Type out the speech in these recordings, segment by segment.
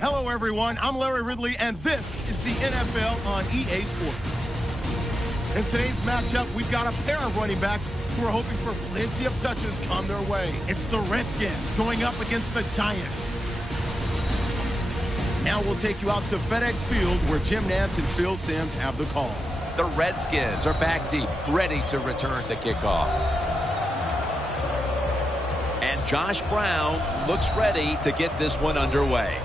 Hello, everyone. I'm Larry Ridley, and this is the NFL on EA Sports. In today's matchup, we've got a pair of running backs who are hoping for plenty of touches come their way. It's the Redskins going up against the Giants. Now we'll take you out to FedEx Field, where Jim Nantz and Phil Simms have the call. The Redskins are back deep, ready to return the kickoff. And Josh Brown looks ready to get this one underway.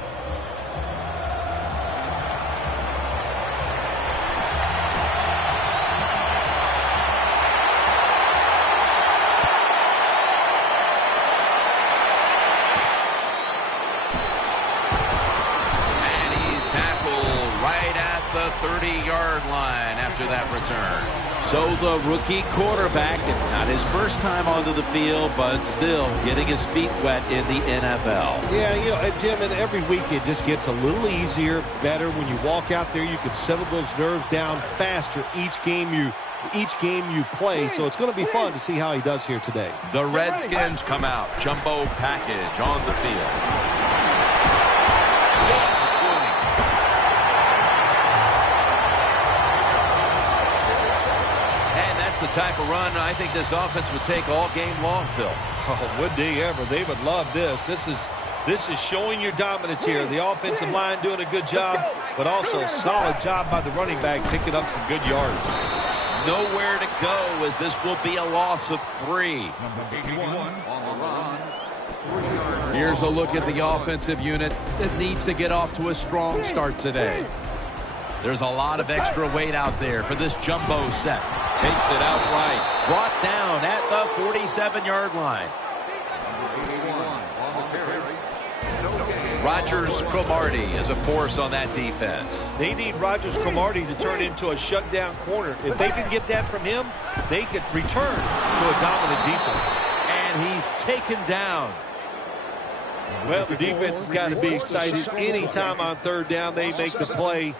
The 30-yard line after that return. So the rookie quarterback, it's not his first time onto the field, but still getting his feet wet in the NFL. Yeah, you know, Jim, and every week it just gets a little easier, better. When you walk out there, you can settle those nerves down faster each game you play. So it's going to be fun to see how he does here today. The Redskins come out. Jumbo package on the field. The type of run I think this offense would take all game long, Phil. Oh, would they ever? They would love this. This is showing your dominance here. The offensive line doing a good job, but also a solid job by the running back picking up some good yards. Nowhere to go, as this will be a loss of 3. Here's a look at the offensive unit that needs to get off to a strong start today. There's a lot of extra weight out there for this jumbo set. Takes it outright. Brought down at the 47-yard line. Rogers Cromartie is a force on that defense. They need Rogers Cromartie to turn into a shutdown corner. If they can get that from him, they could return to a dominant defense. And he's taken down. Well, the defense has got to be excited. Anytime on third down they make the play,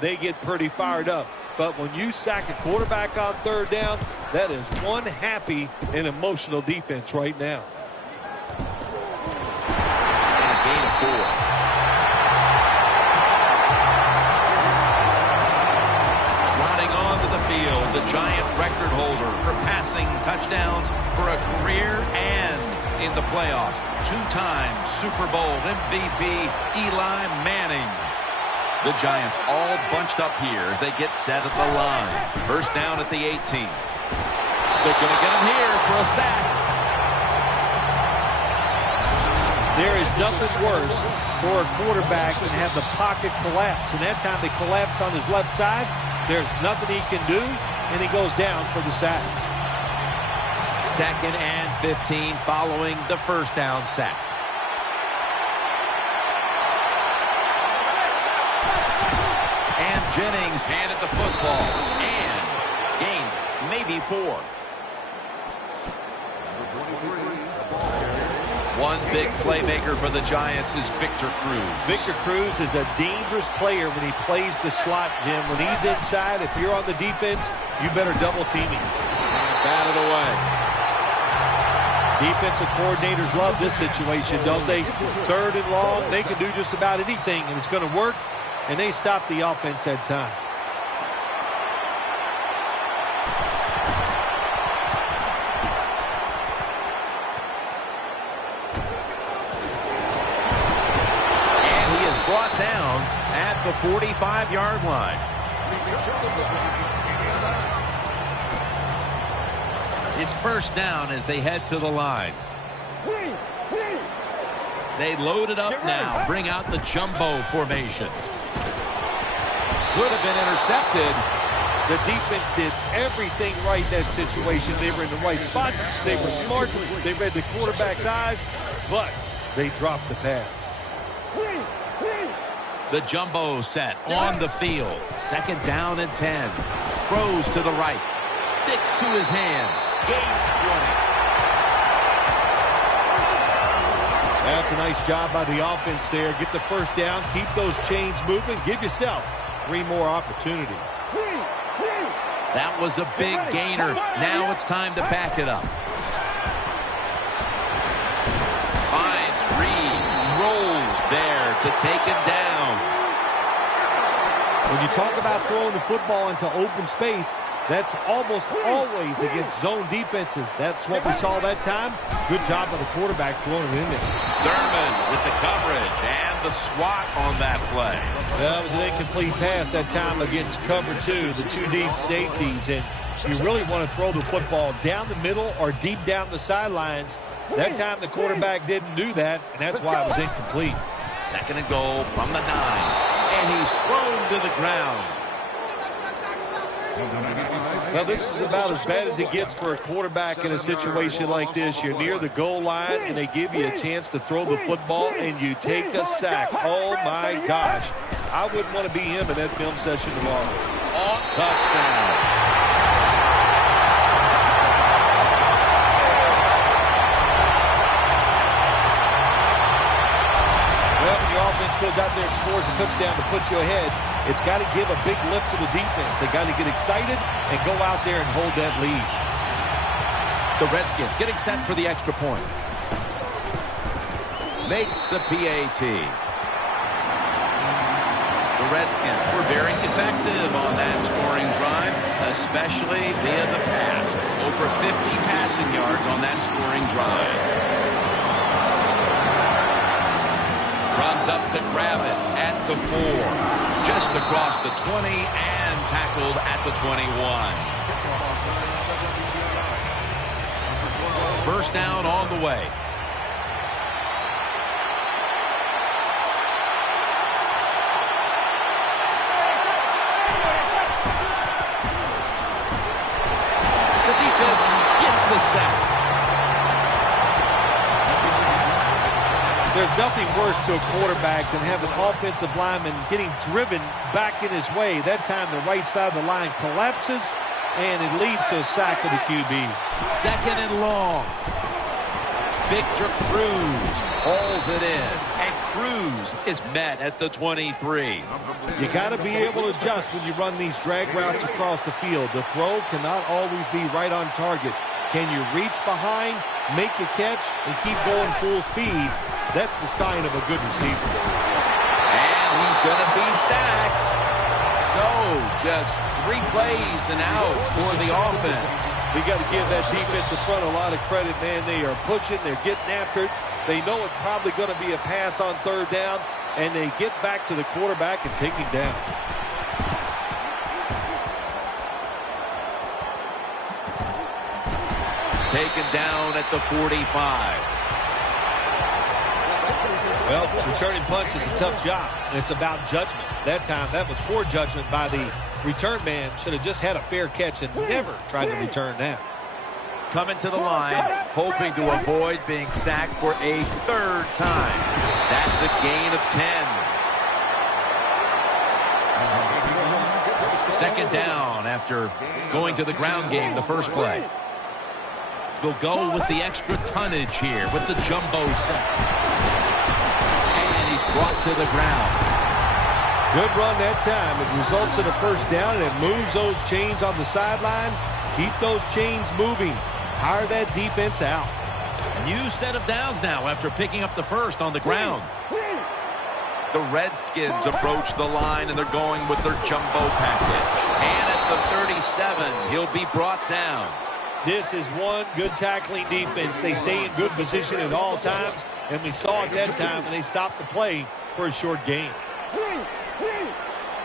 they get pretty fired up. But when you sack a quarterback on third down, that is one happy and emotional defense right now. And a gain of 4. Trotting onto the field, the Giant record holder for passing touchdowns for a career and in the playoffs. 2-time Super Bowl MVP Eli Manning. The Giants all bunched up here as they get set at the line. First down at the 18. They're going to get him here for a sack. There is nothing worse for a quarterback than have the pocket collapse. And that time they collapsed on his left side. There's nothing he can do, and he goes down for the sack. 2nd and 15 following the first down sack. And Jennings handed the football and gains maybe 4. One big playmaker for the Giants is Victor Cruz. Victor Cruz is a dangerous player when he plays the slot, Jim. When he's inside, if you're on the defense, you better double team him. Batted away. Defensive coordinators love this situation, don't they? 3rd and long, they can do just about anything, and it's going to work. And they stopped the offense that time. And he is brought down at the 45-yard line. It's first down as they head to the line. They load it up now, bring out the jumbo formation. Could have been intercepted. The defense did everything right in that situation. They were in the right spot. They were smart. They read the quarterback's eyes, but they dropped the pass. The jumbo set on the field. 2nd down and 10. Throws to the right. Sticks to his hands. Gains 20. That's a nice job by the offense there. Get the first down. Keep those chains moving. Give yourself 3 more opportunities. That was a big gainer. Now it's time to back it up. Finds Reed. Rolls there to take him down. When you talk about throwing the football into open space, that's almost always against zone defenses. That's what we saw that time. Good job by the quarterback throwing it in there. Thurman with the coverage and the swat on that play. That was an incomplete pass that time against cover two, the two deep safeties. And you really want to throw the football down the middle or deep down the sidelines. That time the quarterback didn't do that, and that's why it was incomplete. 2nd and goal from the 9. And he's thrown to the ground. Well, this is about as bad as it gets for a quarterback in a situation like this. You're near the goal line, and they give you a chance to throw the football, and you take a sack. Oh, my gosh. I wouldn't want to be him in that film session tomorrow. On touchdown. Well, when your offense goes out there and scores a touchdown to put you ahead, it's got to give a big lift to the defense. They got to get excited and go out there and hold that lead. The Redskins getting set for the extra point. Makes the PAT. The Redskins were very effective on that scoring drive, especially via the pass. Over 50 passing yards on that scoring drive. Runs up to grab it at the 4. Just across the 20 and tackled at the 21. First down on the way. The defense gets the sack. There's nothing worse to a quarterback than having an offensive lineman getting driven back in his way. That time the right side of the line collapses, and it leads to a sack of the QB. 2nd and long. Victor Cruz hauls it in, and Cruz is met at the 23. You got to be able to adjust when you run these drag routes across the field. The throw cannot always be right on target. Can you reach behind, make a catch, and keep going full speed? That's the sign of a good receiver. And he's going to be sacked. So just 3 plays and out for the offense. We got to give that defensive front a lot of credit, man. They are pushing. They're getting after it. They know it's probably going to be a pass on 3rd down, and they get back to the quarterback and take him down. Taken down at the 45. Well, returning punts is a tough job, and it's about judgment. That time, that was poor judgment by the return man. Should have just had a fair catch and never tried to return that. Coming to the line, hoping to avoid being sacked for a 3rd time. That's a gain of 10. 2nd down after going to the ground game the first play. They'll go with the extra tonnage here with the jumbo set. Brought to the ground. Good run that time. It results in a first down, and it moves those chains on the sideline. Keep those chains moving. Tire that defense out. New set of downs now after picking up the first on the ground. The Redskins approach the line, and they're going with their jumbo package. And at the 37, he'll be brought down. This is one good tackling defense. They stay in good position at all times, and we saw it that time, and they stopped the play for a short gain.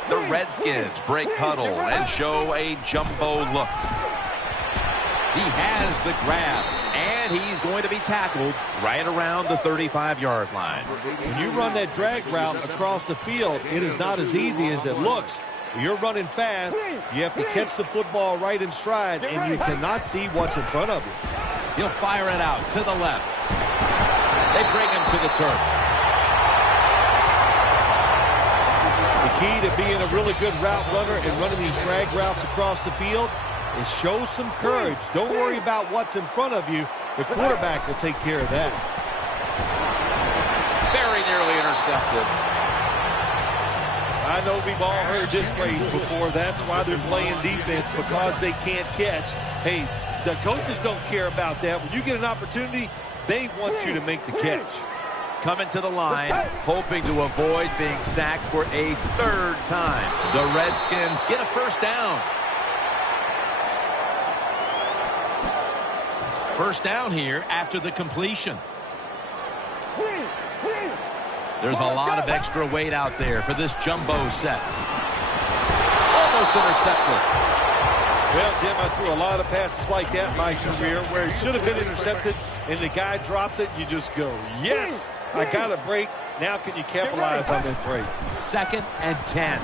The Redskins break huddle and show a jumbo look. He has the grab, and he's going to be tackled right around the 35-yard line. When you run that drag route across the field, it is not as easy as it looks. You're running fast. You have to catch the football right in stride, and you cannot see what's in front of you. He'll fire it out to the left. They bring him to the turf. The key to being a really good route runner and running these drag routes across the field is show some courage. Don't worry about what's in front of you. The quarterback will take care of that. Very nearly intercepted. I know we've all heard this phrase before. That's why they're playing defense, because they can't catch. Hey, the coaches don't care about that. When you get an opportunity, they want you to make the catch. coming to the line, hoping to avoid being sacked for a third time. The Redskins get a first down. First down here after the completion. There's a lot of extra weight out there for this jumbo set. Almost intercepted. Well, Jim, I threw a lot of passes like that in my career where it should have been intercepted and the guy dropped it. You just go, yes, I got a break. Now can you capitalize on that break? 2nd and 10.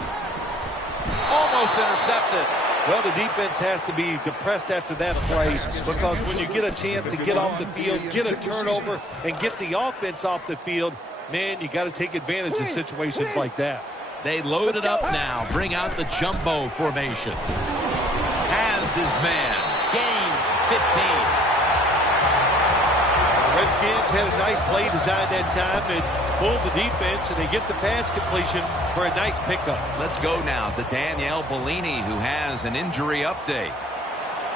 Almost intercepted. Well, the defense has to be depressed after that play because when you get a chance to get off the field, get a turnover, and get the offense off the field, man, you got to take advantage of situations like that. They load it up now, bring out the jumbo formation. Has his man, gains 15. The Redskins had a nice play designed that time and pulled the defense, and they get the pass completion for a nice pickup. Let's go now to Danielle Bellini, who has an injury update.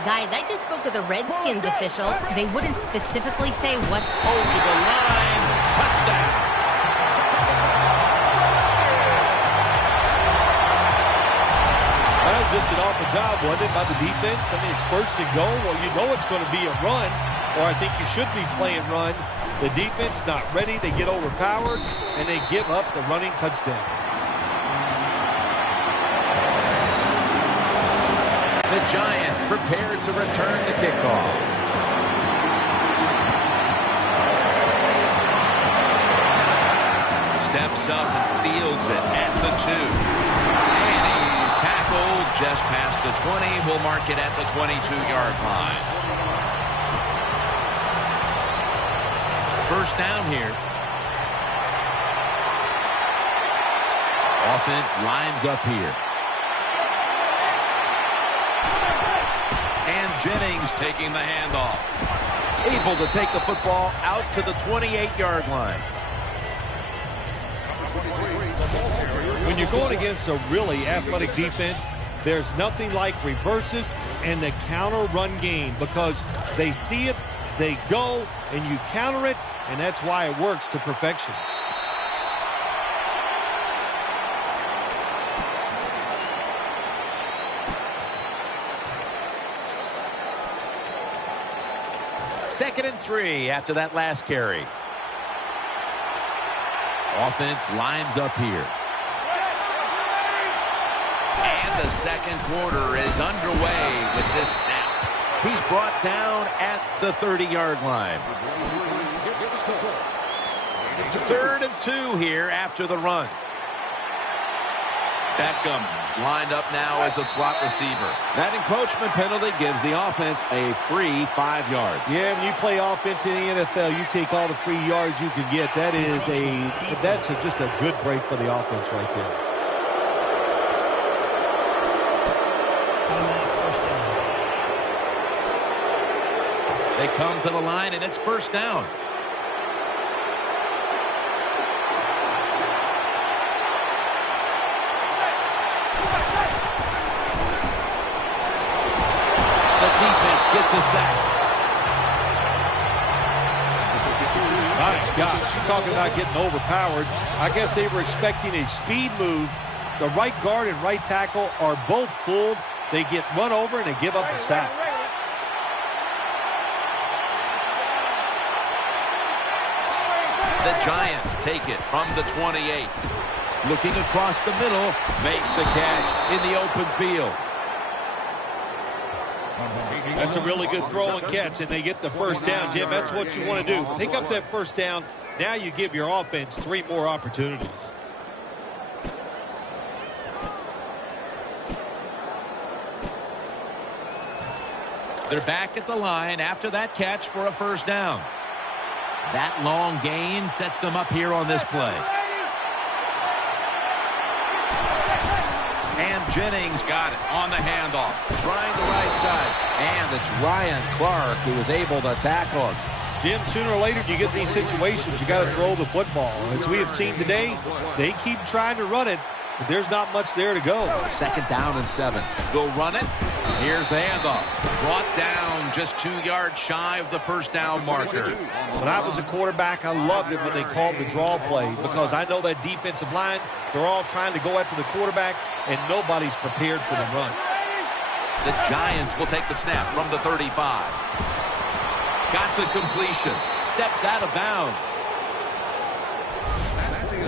Guys, I just spoke with a Redskins official. They wouldn't specifically say what. Over the line, touchdown. Just an awful job, wasn't it, by the defense? I mean, it's 1st and goal. Well, you know it's going to be a run, or I think you should be playing run. The defense not ready. They get overpowered, and they give up the running touchdown. The Giants prepared to return the kickoff. Steps up and fields it at the 2. Tackled just past the 20. We'll mark it at the 22-yard line. First down here. Offense lines up here. And Jennings taking the handoff. Able to take the football out to the 28-yard line. When you're going against a really athletic defense, there's nothing like reverses and the counter run game because they see it, they go, and you counter it, and that's why it works to perfection. Second and 3 after that last carry. Offense lines up here. The second quarter is underway with this snap. He's brought down at the 30-yard line. 3rd and 2 here after the run. Beckham's lined up now as a slot receiver. That encroachment penalty gives the offense a free 5 yards. Yeah, when you play offense in the NFL, you take all the free yards you can get. That's just a good break for the offense right there. They come to the line, and it's first down. The defense gets a sack. My gosh, you're talking about getting overpowered. I guess they were expecting a speed move. The right guard and right tackle are both fooled. They get run over, and they give up a sack. The Giants take it from the 28. Looking across the middle, makes the catch in the open field. That's a really good throw and catch, and they get the first down, Jim. That's what you want to do. Pick up that first down. Now you give your offense 3 more opportunities. They're back at the line after that catch for a first down. That long gain sets them up here on this play. And Jennings got it on the handoff. Trying the right side. And it's Ryan Clark who was able to tackle him. Jim, sooner or later you get these situations, you got to throw the football. As we have seen today, they keep trying to run it, but there's not much there to go. 2nd down and 7. They'll run it. Here's the handoff. Brought down just 2 yards shy of the first down marker. When I was a quarterback, I loved it when they called the draw play because I know that defensive line, they're all trying to go after the quarterback, and nobody's prepared for the run. The Giants will take the snap from the 35. Got the completion. Steps out of bounds.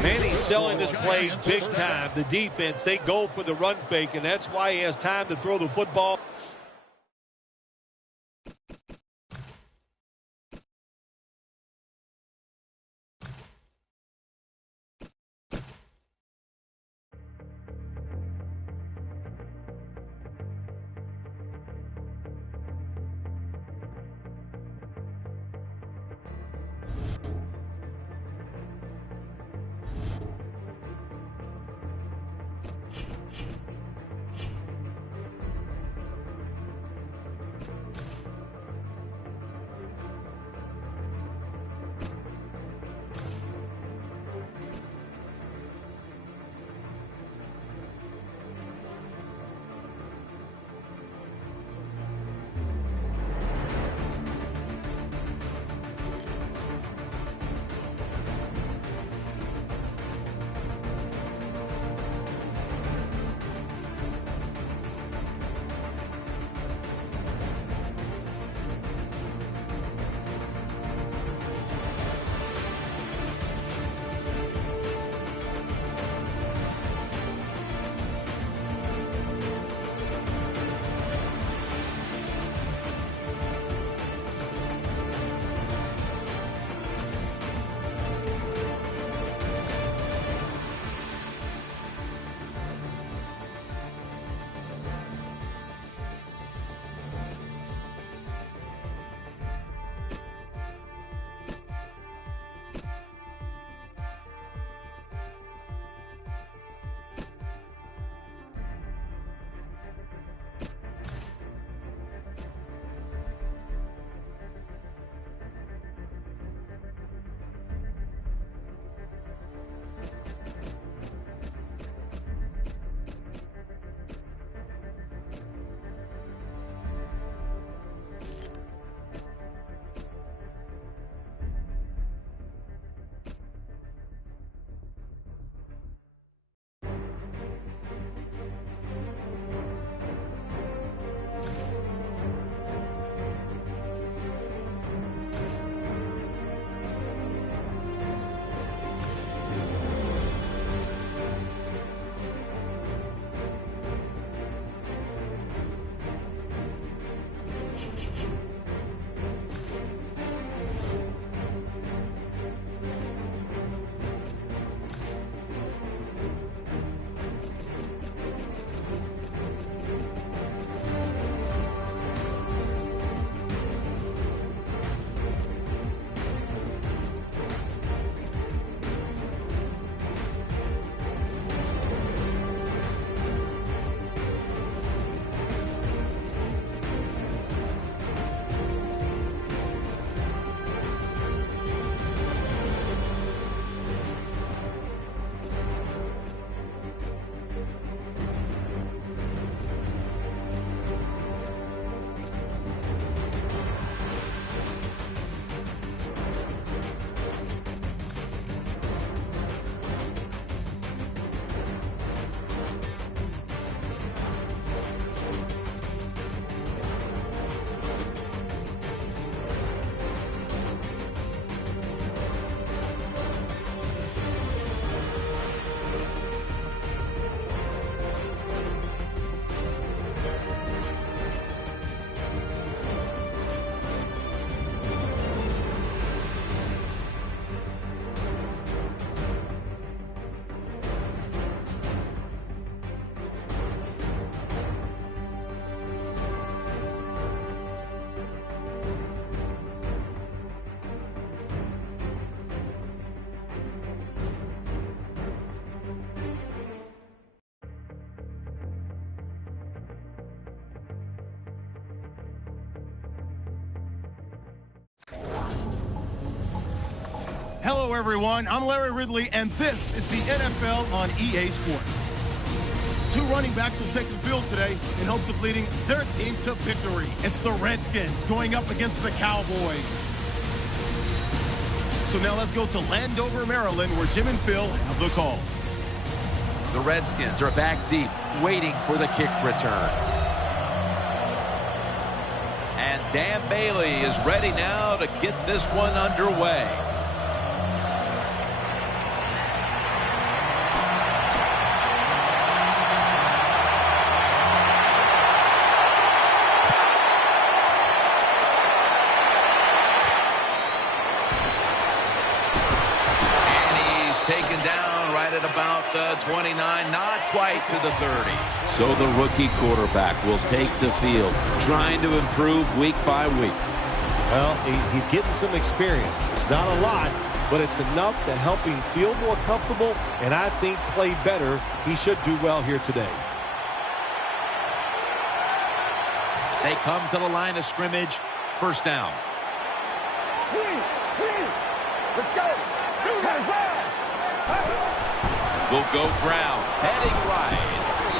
Manning selling this play big time. The defense, they go for the run fake, and that's why he has time to throw the football. Hello, everyone. I'm Larry Ridley, and this is the NFL on EA Sports. Two running backs will take the field today in hopes of leading their team to victory. It's the Redskins going up against the Cowboys. So now let's go to Landover, Maryland, where Jim and Phil have the call. The Redskins are back deep, waiting for the kick return. And Dan Bailey is ready now to get this one underway. Taken down right at about the 29, not quite to the 30. So the rookie quarterback will take the field, trying to improve week by week. Well, he's getting some experience. It's not a lot, but it's enough to help him feel more comfortable and I think play better. He should do well here today. They come to the line of scrimmage. First down. Let's go. Will go ground, heading right,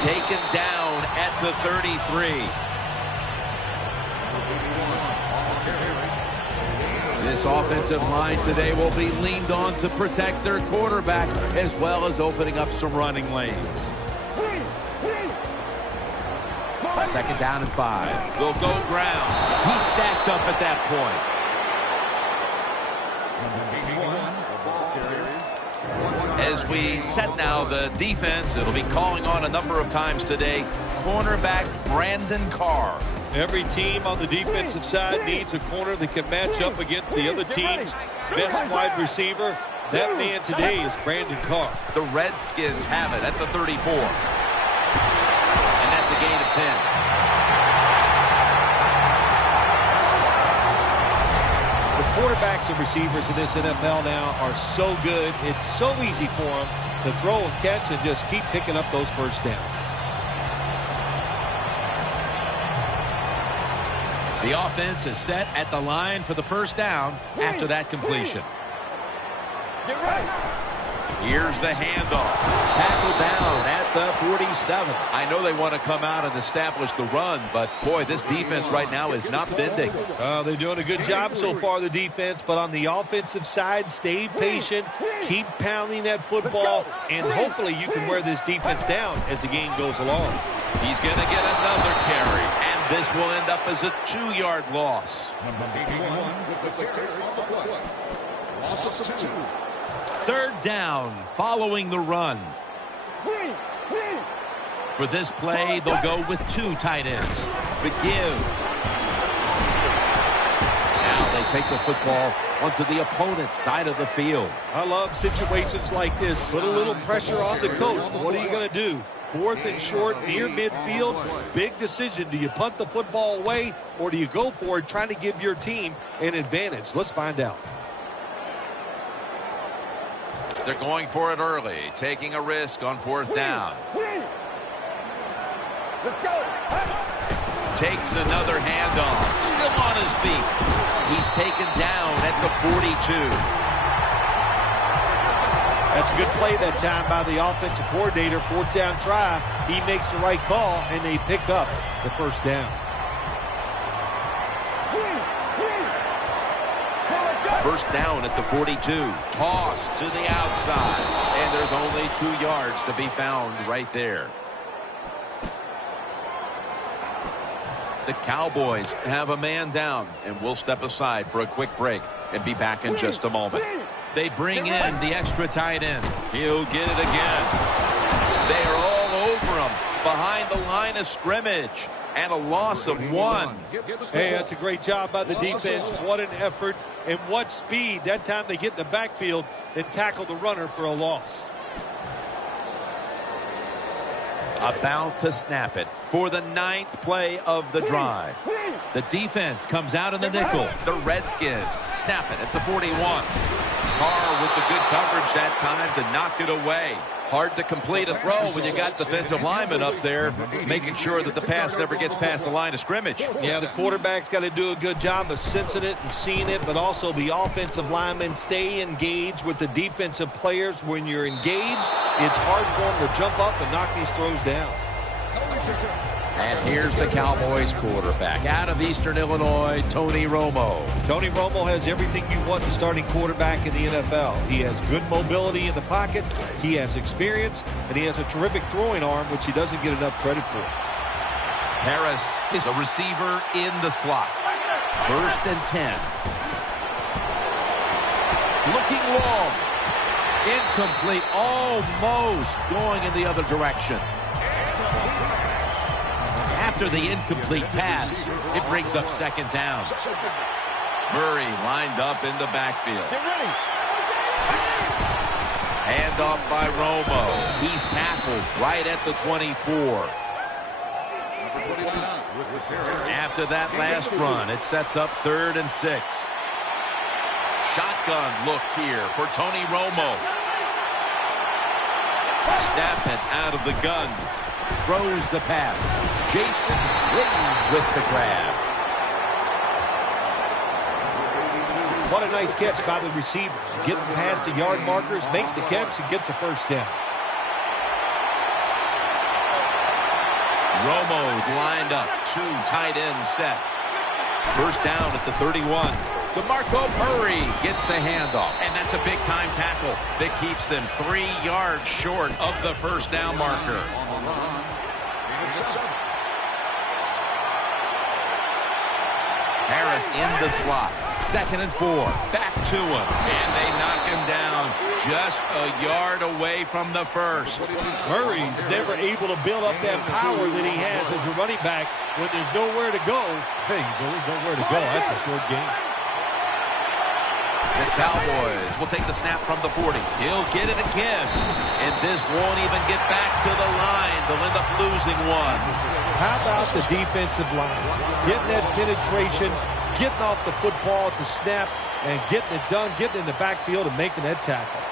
taken down at the 33. This offensive line today will be leaned on to protect their quarterback as well as opening up some running lanes. Second down and 5. Will go ground. He's stacked up at that point. As we set now the defense, it'll be calling on a number of times today, cornerback Brandon Carr. Every team on the defensive side needs a corner that can match up against the other team's best wide receiver. That man today is Brandon Carr. The Redskins have it at the 34. And that's a gain of 10. Quarterbacks and receivers in this NFL now are so good. It's so easy for them to throw and catch and just keep picking up those first downs. The offense is set at the line for the first down after that completion. Get right. Here's the handoff. Tackled down at the 47. I know they want to come out and establish the run, but boy, this defense right now is not bending. They're doing a good job so far, the defense, but on the offensive side, stay patient, keep pounding that football, and hopefully you can wear this defense down as the game goes along. He's going to get another carry, and this will end up as a 2-yard loss. Loss of 2. Third down following the run. For this play, they'll go with 2 tight ends. Begin. Now they take the football onto the opponent's side of the field. I love situations like this. Put a little pressure on the coach. But what are you going to do? 4th and short, near midfield. Big decision. Do you punt the football away or do you go for it, trying to give your team an advantage? Let's find out. They're going for it early, taking a risk on 4th down. Let's go. Takes another handoff. Still on his feet. He's taken down at the 42. That's a good play that time by the offensive coordinator. 4th down try. He makes the right call, and they pick up the first down. First down at the 42. Toss to the outside. And there's only 2 yards to be found right there. The Cowboys have a man down, and we'll step aside for a quick break and be back in just a moment. They bring in the extra tight end. He'll get it again. They are all over him behind the line of scrimmage. And a loss of 1. Hey, that's a great job by the defense. What an effort and what speed. That time they get in the backfield and tackle the runner for a loss. About to snap it for the 9th play of the drive. The defense comes out in the nickel. The Redskins snap it at the 41. Carr with the good coverage that time to knock it away. Hard to complete a throw when you got defensive linemen up there making sure that the pass never gets past the line of scrimmage. Yeah, the quarterback's got to do a good job of sensing it and seeing it, but also the offensive linemen stay engaged with the defensive players. When you're engaged, it's hard for him to jump up and knock these throws down. And here's the Cowboys quarterback out of Eastern Illinois, Tony Romo. Tony Romo has everything you want in a starting quarterback in the NFL. He has good mobility in the pocket, he has experience, and he has a terrific throwing arm, which he doesn't get enough credit for. Harris is a receiver in the slot. 1st and 10. Looking long. Incomplete. Almost going in the other direction. After the incomplete pass, it brings up 2nd down. Murray lined up in the backfield. Handoff by Romo. He's tackled right at the 24. After that last run, it sets up 3rd and 6. Shotgun look here for Tony Romo. Snapping out of the gun. Throws the pass. Jason Witten with the grab. What a nice catch by the receivers. Getting past the yard markers, makes the catch, and gets a 1st down. Romo's lined up. 2 tight ends set. 1st down at the 31. DeMarco Murray gets the handoff. And that's a big-time tackle that keeps them 3 yards short of the 1st down marker. Harris in the slot. 2nd and 4. Back to him. And they knock him down just a yard away from the 1st. Murray's never able to build up that power that he has as a running back when there's nowhere to go. Hey, there's nowhere to go. That's a short game. The Cowboys will take the snap from the 40. He'll get it again. And this won't even get back to the line. They'll end up losing 1. How about the defensive line? Getting that penetration, getting off the football at the snap, and getting it done, getting in the backfield and making that tackle.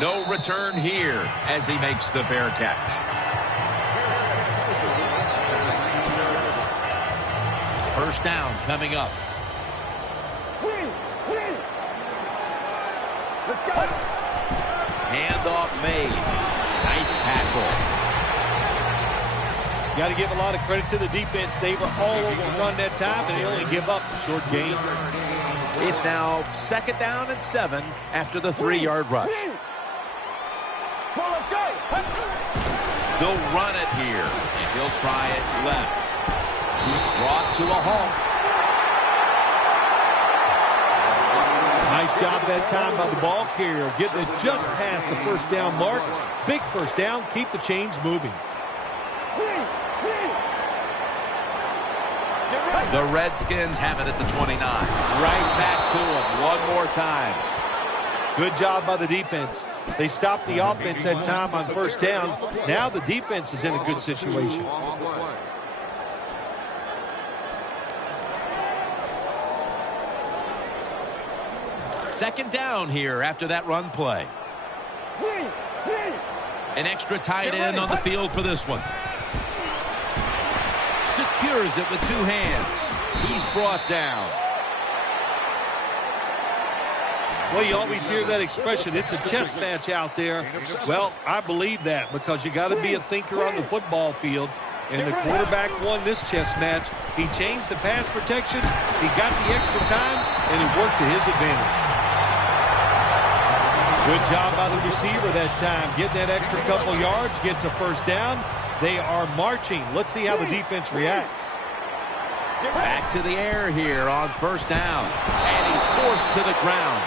No return here as he makes the fair catch. First down coming up. Let's go. Handoff made. Nice tackle. Got to give a lot of credit to the defense. They were all over the run that time, and they only give up a short gain. It's now 2nd down and 7 after the 3-yard rush. They'll run it here, and he'll try it left. He's brought to a halt. Nice job that time by the ball carrier, getting it just past the 1st down mark. Big 1st down, keep the chains moving. The Redskins have it at the 29. Right back to him one more time. Good job by the defense. They stopped the offense that time on 1st down. Now the defense is in a good situation. Second down here after that run play. An extra tight end on the field for this one. Secures it with 2 hands. He's brought down. Well, you always hear that expression, it's a chess match out there. Well, I believe that because you got to be a thinker on the football field. And the quarterback won this chess match. He changed the pass protection. He got the extra time, and it worked to his advantage. Good job by the receiver that time. Getting that extra couple yards, gets a 1st down. They are marching. Let's see how the defense reacts. Back to the air here on 1st down. And he's forced to the ground.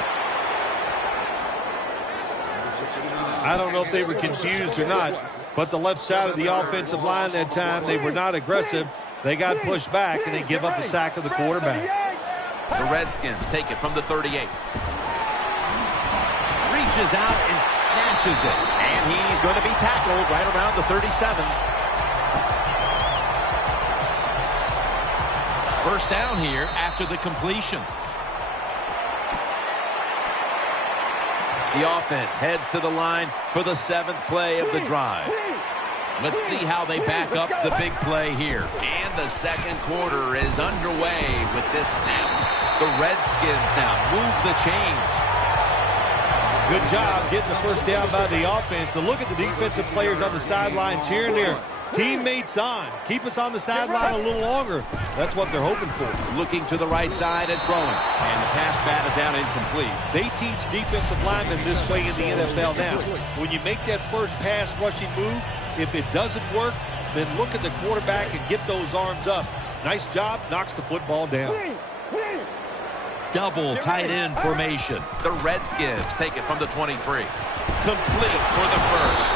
I don't know if they were confused or not, but the left side of the offensive line that time, they were not aggressive. They got pushed back, and they give up a sack of the quarterback. The Redskins take it from the 38. Reaches out and snatches it. And he's going to be tackled right around the 37. 1st down here after the completion. The offense heads to the line for the 7th play of the drive. Let's see how they back up the big play here. And the second quarter is underway with this snap. The Redskins now move the chains. Good job getting the first down by the offense. And look at the defensive players on the sideline cheering their teammates on. Keep us on the sideline a little longer. That's what they're hoping for. Looking to the right side and throwing. And the pass batted down incomplete. They teach defensive linemen this way in the NFL now. When you make that first pass rushing move, if it doesn't work, then look at the quarterback and get those arms up. Nice job, knocks the football down. Double tight end formation. The Redskins take it from the 23. Complete for the first.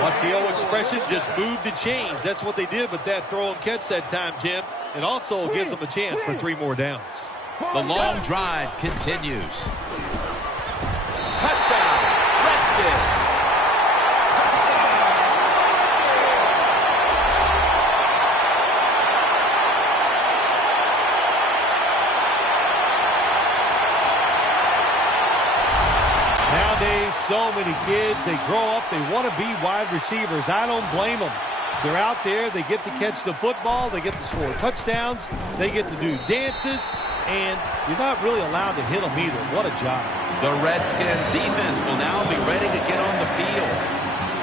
What's the old expression? Just move the chains. That's what they did with that throw and catch that time, Jim. It also gives them a chance for 3 more downs. The long drive continues. Touchdown, Redskins. Nowadays, so many kids, they grow up, they want to be wide receivers. I don't blame them. They're out there, they get to catch the football, they get to score touchdowns, they get to do dances, and you're not really allowed to hit them either. What a job. The Redskins defense will now be ready to get on the field.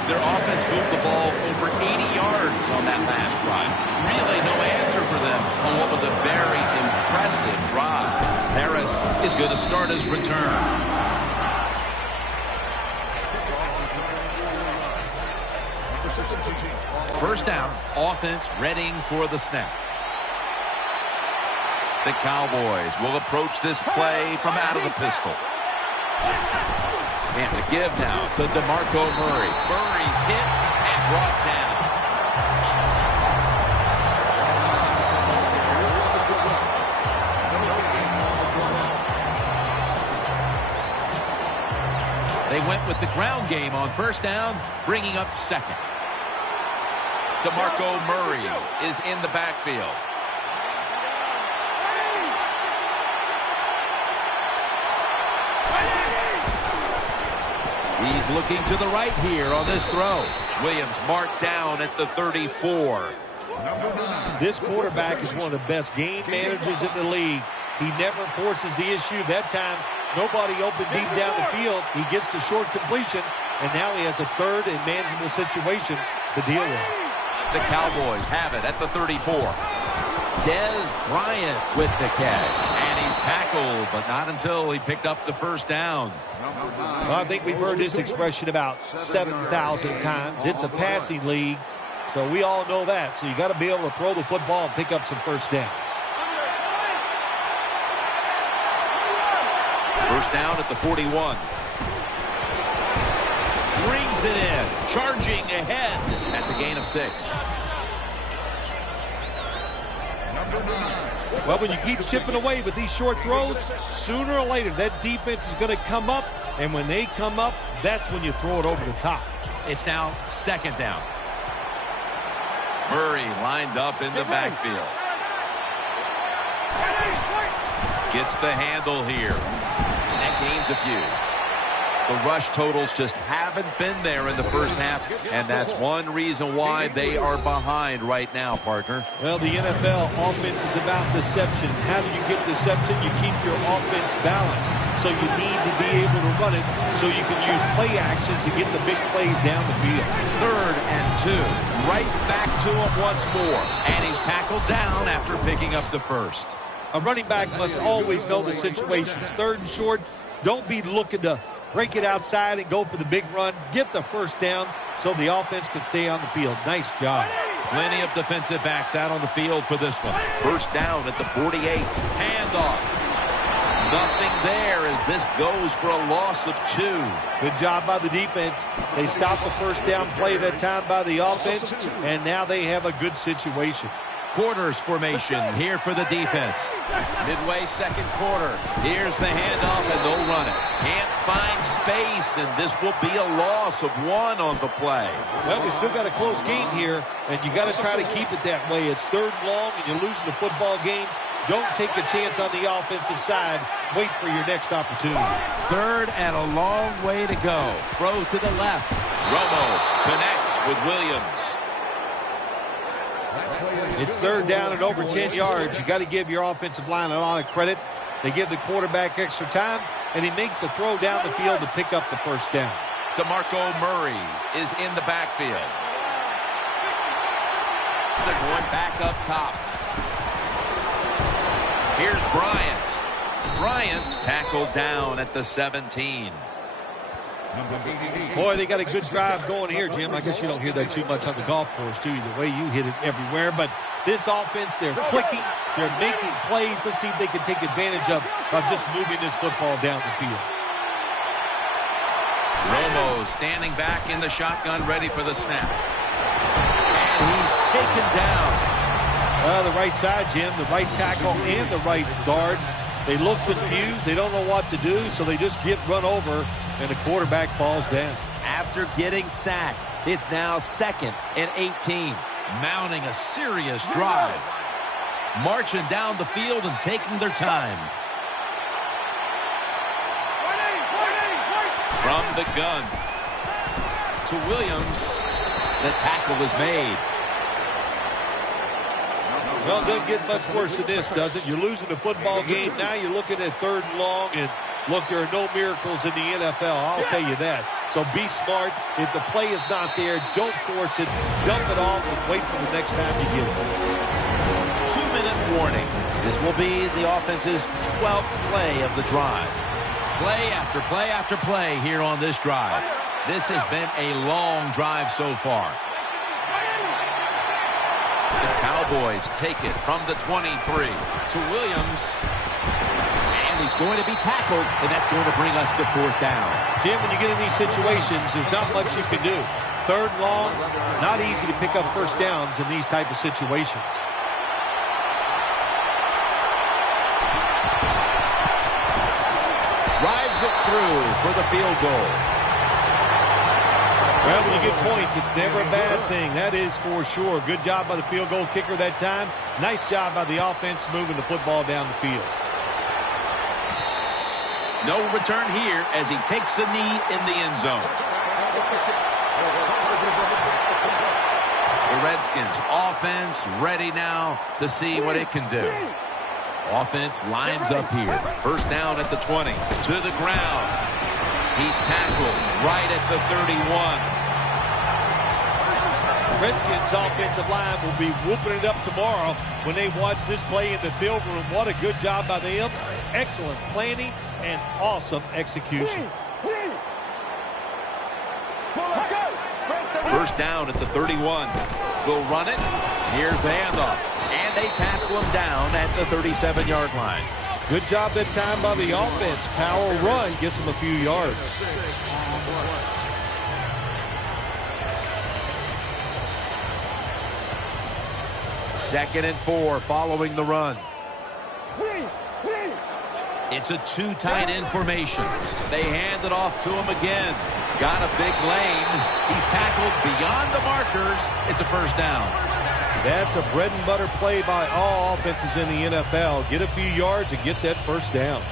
Their offense moved the ball over 80 yards on that last drive. Really no answer for them on what was a very impressive drive. Harris is going to start his return. First down, offense readying for the snap. The Cowboys will approach this play from out of the pistol. And the give now to DeMarco Murray. Murray's hit and brought down. They went with the ground game on first down, bringing up second. DeMarco Murray is in the backfield. He's looking to the right here on this throw. Williams marked down at the 34. This quarterback is one of the best game managers in the league. He never forces the issue. That time, nobody open deep down the field. He gets the short completion, and now he has a third and managing the situation to deal with. The Cowboys have it at the 34. Dez Bryant with the catch. And he's tackled, but not until he picked up the first down. Well, I think we've heard this expression about 7,000 times. It's a passing league, so we all know that. So you got to be able to throw the football and pick up some first downs. First down at the 41. Brings it in. Charging ahead. That's a gain of 6. Well, when you keep chipping away with these short throws, sooner or later that defense is going to come up, and when they come up, that's when you throw it over the top. It's now second down. Murray lined up in the backfield. Gets the handle here. And that gains a few. The rush totals just haven't been there in the first half, and that's one reason why they are behind right now, partner. Well, the NFL offense is about deception. How do you get deception? You keep your offense balanced. So you need to be able to run it so you can use play action to get the big plays down the field. 3rd and 2. Right back to him once more. And he's tackled down after picking up the first. A running back must always know the situations. 3rd and short, don't be looking to break it outside and go for the big run. Get the first down so the offense can stay on the field. Nice job. Plenty of defensive backs out on the field for this one. First down at the 48. Handoff. Nothing there as this goes for a loss of 2. Good job by the defense. They stopped the first down play that time by the offense, and now they have a good situation. Quarters formation here for the defense. Midway second quarter. Here's the handoff, and they'll run it. Can't find space, and this will be a loss of 1 on the play. Well, we still got a close game here, and you got to try to keep it that way. It's 3rd and long, and you're losing the football game. Don't take a chance on the offensive side. Wait for your next opportunity. Third and a long way to go. Throw to the left. Romo connects with Williams. It's third down and over 10 yards. You got to give your offensive line a lot of credit. They give the quarterback extra time, and he makes the throw down the field to pick up the first down. DeMarco Murray is in the backfield. They're going back up top. Here's Bryant. Bryant's tackled down at the 17. Boy, they got a good drive going here, Jim. I guess you don't hear that too much on the golf course, do you? The way you hit it everywhere. But this offense, they're clicking. They're making plays. Let's see if they can take advantage of just moving this football down the field. Romo standing back in the shotgun, ready for the snap. And he's taken down. The right side, Jim, the right tackle and the right guard. They look confused. They don't know what to do, so they just get run over, and the quarterback falls down. After getting sacked, it's now 2nd and 18. Mounting a serious drive. Marching down the field and taking their time. From the gun to Williams. The tackle is made. Well, it doesn't get much worse than this, does it? You're losing the football game. Now you're looking at third and long, and look, there are no miracles in the NFL. I'll tell you that. So be smart. If the play is not there, don't force it. Dump it off and wait for the next time you get it. 2-minute warning. This will be the offense's 12th play of the drive. Play after play after play here on this drive. This has been a long drive so far. The Cowboys take it from the 23 to Williams. And he's going to be tackled, and that's going to bring us to 4th down. Jim, when you get in these situations, there's not much you can do. Third and long, not easy to pick up first downs in these type of situations. Drives it through for the field goal. Well, when you get points, it's never a bad thing. That is for sure. Good job by the field goal kicker that time. Nice job by the offense moving the football down the field. No return here as he takes a knee in the end zone. The Redskins offense ready now to see what it can do. Offense lines up here. First down at the 20. To the ground. He's tackled right at the 31. Redskins offensive line will be whooping it up tomorrow when they watch this play in the film room. What a good job by them. Excellent planning and awesome execution. First down at the 31. Will run it. Here's the handoff. And they tackle him down at the 37-yard line. Good job that time by the offense. Power run gets them a few yards. Second and 4 following the run. It's a 2 tight end formation. They hand it off to him again. Got a big lane. He's tackled beyond the markers. It's a first down. That's a bread and butter play by all offenses in the NFL. Get a few yards and get that first down.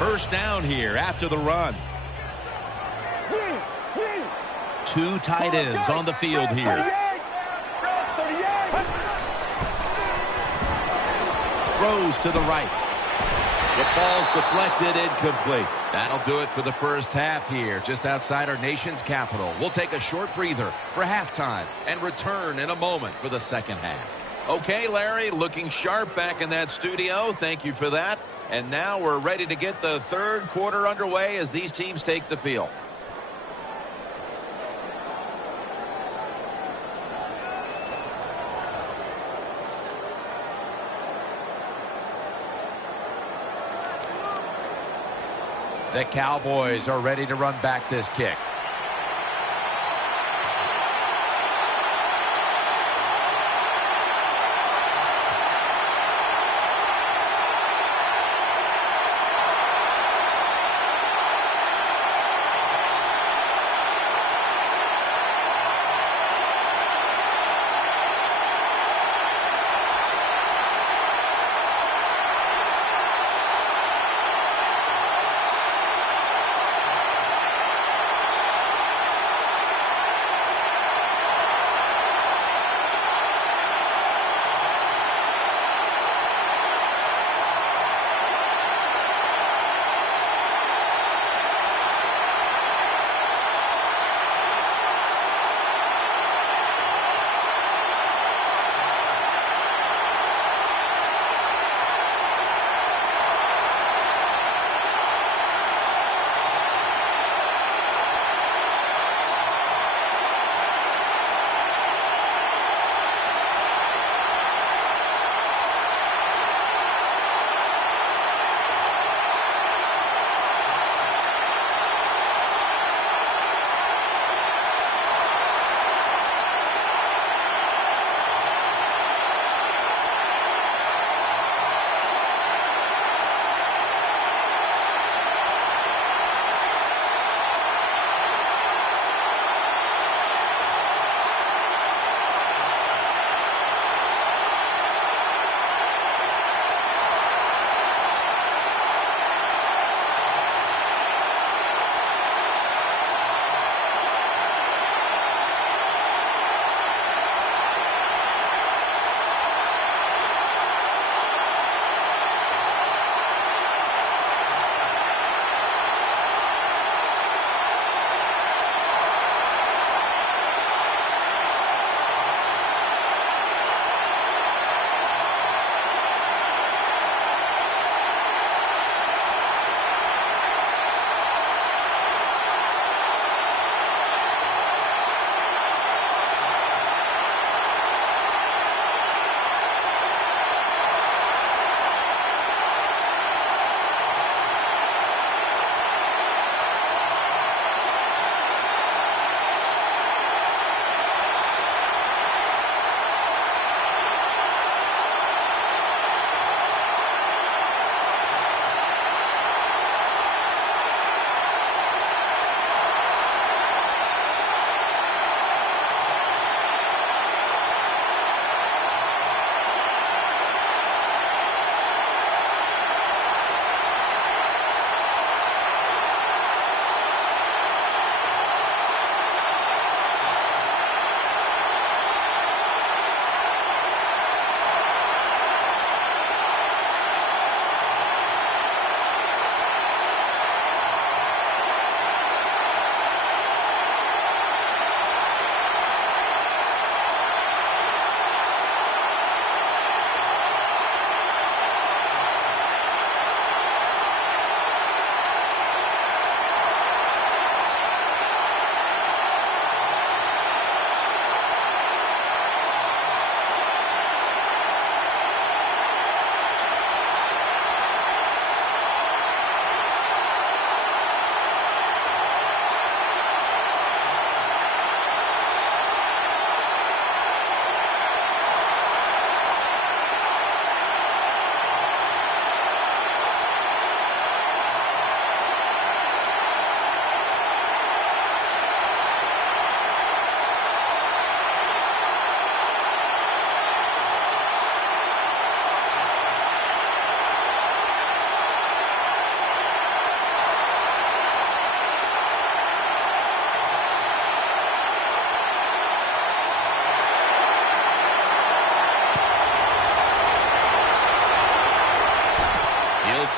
First down here after the run. 2 tight ends on the field here. Throws to the right. The ball's deflected, incomplete. That'll do it for the first half here, just outside our nation's capital. We'll take a short breather for halftime and return in a moment for the second half. Okay, Larry, looking sharp back in that studio. Thank you for that. And now we're ready to get the third quarter underway as these teams take the field. The Cowboys are ready to run back this kick.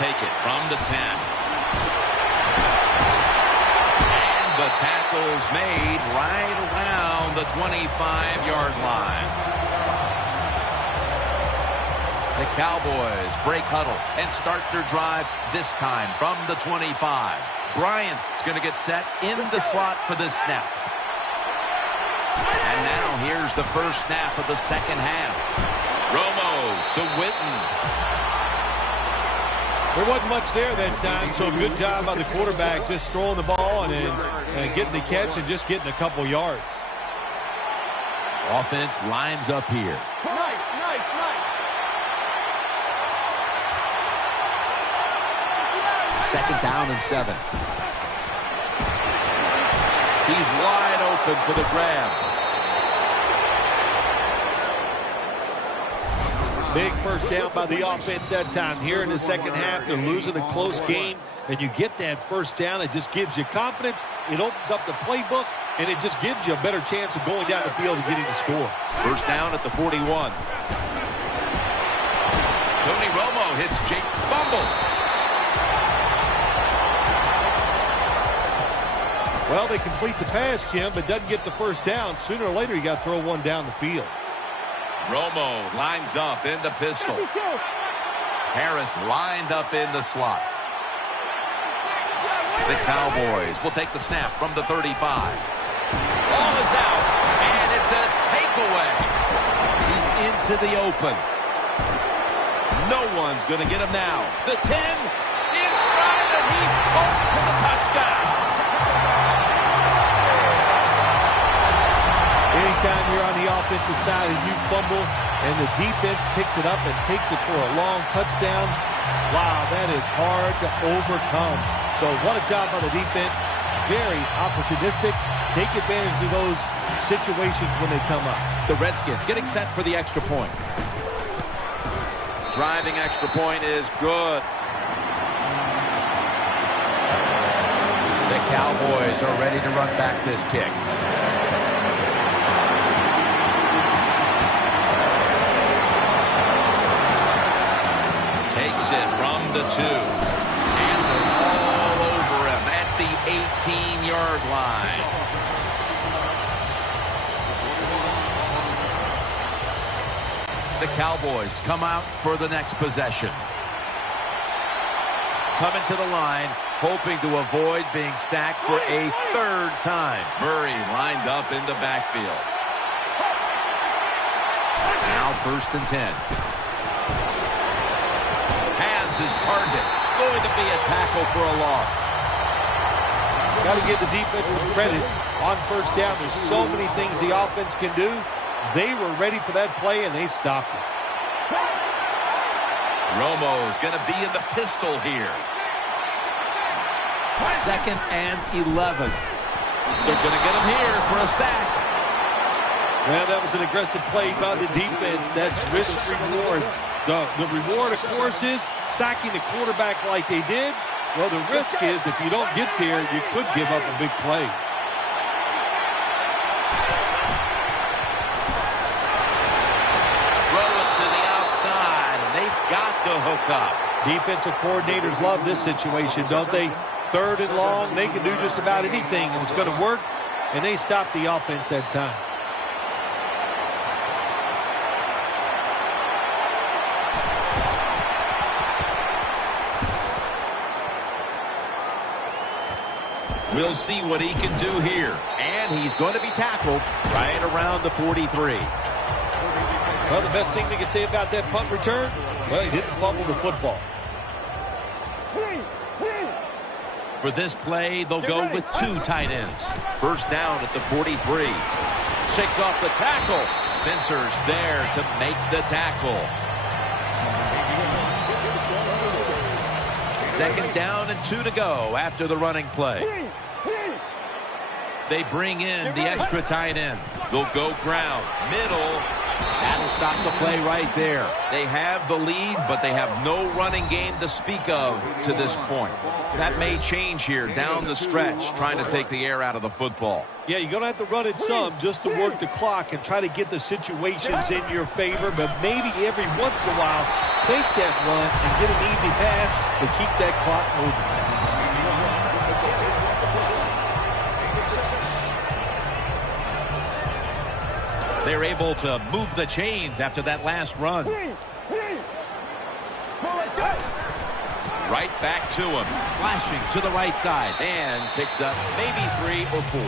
take it from the 10. And the tackle's made right around the 25-yard line. The Cowboys break huddle and start their drive this time from the 25. Bryant's going to get set in the slot for this snap. And now here's the first snap of the second half. Romo to Witten. There wasn't much there that time, so good job by the quarterback just throwing the ball and getting the catch and just getting a couple yards. Offense lines up here. Nice. Second down and 7. He's wide open for the grab. Big first down by the offense that time. Here in the second half, they're losing a close game, and you get that first down. It just gives you confidence. It opens up the playbook, and it just gives you a better chance of going down the field and getting the score. First down at the 41. Tony Romo hits Jake. Fumble. Well, they complete the pass, Jim, but doesn't get the first down. Sooner or later, you got to throw one down the field. Romo lines up in the pistol. Harris lined up in the slot. The Cowboys will take the snap from the 35. Ball is out, and it's a takeaway. He's into the open. No one's going to get him now. The 10 in stride, and he's home for the touchdown. Anytime you're on the offensive side and you fumble and the defense picks it up and takes it for a long touchdown, wow, that is hard to overcome. So what a job by the defense. Very opportunistic. Take advantage of those situations when they come up. The Redskins getting set for the extra point. Driving extra point is good. The Cowboys are ready to run back this kick. Takes it from the 2. And they're all over him at the 18-yard line. The Cowboys come out for the next possession. Coming to the line, hoping to avoid being sacked for a third time. Murray lined up in the backfield. Now first and 10. His target going to be a tackle for a loss. Got to give the defense some credit on first down. There's so many things the offense can do. They were ready for that play, and they stopped it. Romo's going to be in the pistol here. Second and 11. They're going to get him here for a sack. Well, that was an aggressive play by the defense. That's risk-reward. The reward, of course, is sacking the quarterback like they did. Well, the risk is if you don't get there, you could give up a big play. Throw it to the outside, and they've got to hook up. Defensive coordinators love this situation, don't they? Third and long, they can do just about anything, and it's going to work, and they stop the offense that time. We'll see what he can do here. And he's going to be tackled right around the 43. Well, the best thing we can say about that punt return, well, he didn't fumble the football. For this play, they'll go with 2 tight ends. First down at the 43. Shakes off the tackle. Spencer's there to make the tackle. Second down and 2 to go after the running play. They bring in the extra tight end. They'll go ground. Middle. That'll stop the play right there. They have the lead, but they have no running game to speak of to this point. That may change here down the stretch, trying to take the air out of the football. Yeah, you're going to have to run it some just to work the clock and try to get the situations in your favor, but maybe every once in a while, take that run and get an easy pass to keep that clock moving. They're able to move the chains after that last run. Right back to him. Slashing to the right side. And picks up maybe 3 or 4.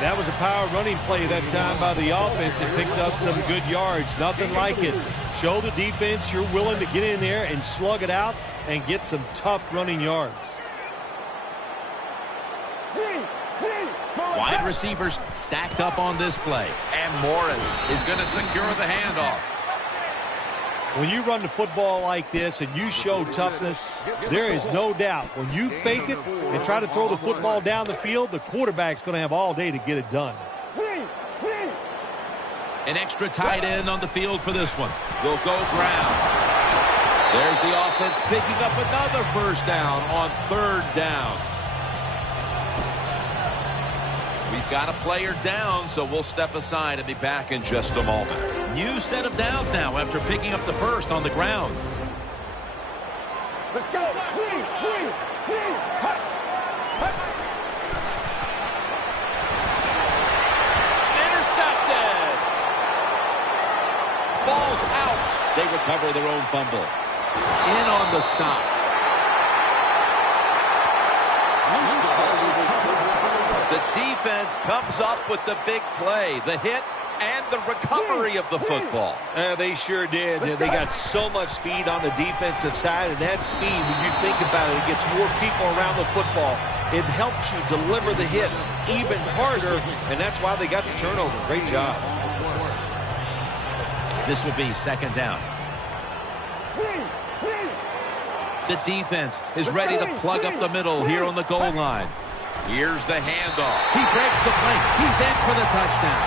That was a power running play that time by the offense. It picked up some good yards. Nothing like it. Show the defense you're willing to get in there and slug it out and get some tough running yards. Wide receivers stacked up on this play. And Morris is going to secure the handoff. When you run the football like this and you show toughness, there is no doubt when you fake it and try to throw the football down the field, the quarterback's going to have all day to get it done. An extra tight end on the field for this one. They'll go ground. There's the offense picking up another first down on 3rd down. We've got a player down, so we'll step aside and be back in just a moment. New set of downs now after picking up the first on the ground. Let's go. Intercepted. Ball's out. They recover their own fumble. In on the stop. The defense comes up with the big play, the hit, and the recovery of the football. They sure did. They got so much speed on the defensive side, and that speed, when you think about it, it gets more people around the football. It helps you deliver the hit even harder, and that's why they got the turnover. Great job. This will be 2nd down. The defense is ready to plug up the middle here on the goal line. Here's the handoff. He breaks the play. He's in for the touchdown.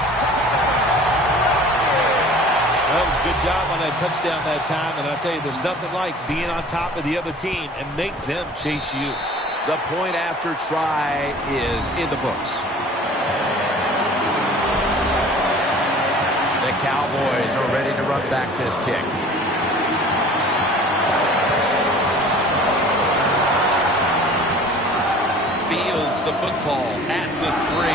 Well, good job on that touchdown that time, and I'll tell you, there's nothing like being on top of the other team and make them chase you. The point after try is in the books. The Cowboys are ready to run back this kick. Fields the football at the 3.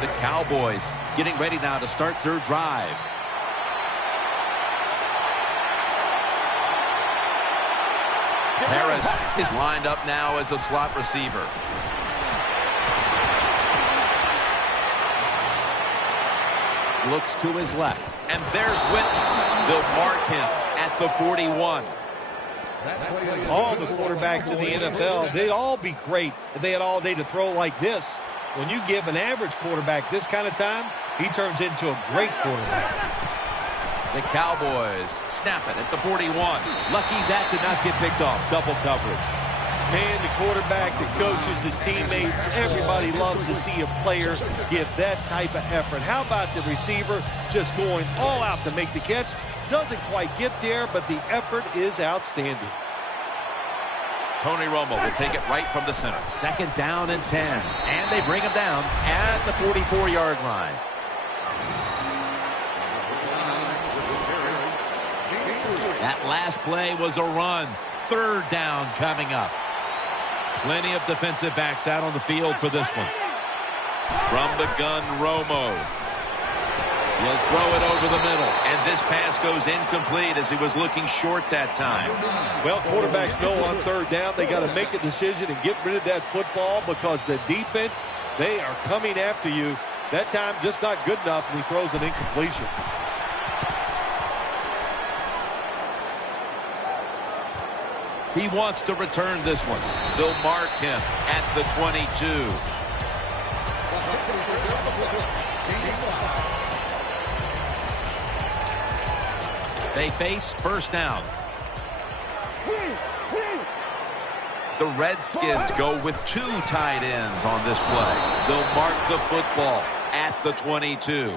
The Cowboys getting ready now to start their drive. Harris is lined up now as a slot receiver. Looks to his left. And there's Whitten. They'll mark him at the 41. All the quarterbacks in the NFL, they'd all be great if they had all day to throw like this. When you give an average quarterback this kind of time, he turns into a great quarterback. The Cowboys snap it at the 41. Lucky that did not get picked off. Double coverage. Man, the quarterback, the coaches, his teammates, everybody loves to see a player give that type of effort. How about the receiver just going all out to make the catch? Doesn't quite get there, but the effort is outstanding. Tony Romo will take it right from the center. 2nd down and 10. And they bring him down at the 44-yard line. That last play was a run. 3rd down coming up. Plenty of defensive backs out on the field for this one. From the gun, Romo. He'll throw it over the middle. And this pass goes incomplete as he was looking short that time. Well, quarterbacks know on 3rd down they got to make a decision and get rid of that football because the defense, they are coming after you. That time just not good enough, and he throws an incompletion. He wants to return this one. They'll mark him at the 22. They face 1st down. The Redskins go with 2 tight ends on this play. They'll mark the football at the 22.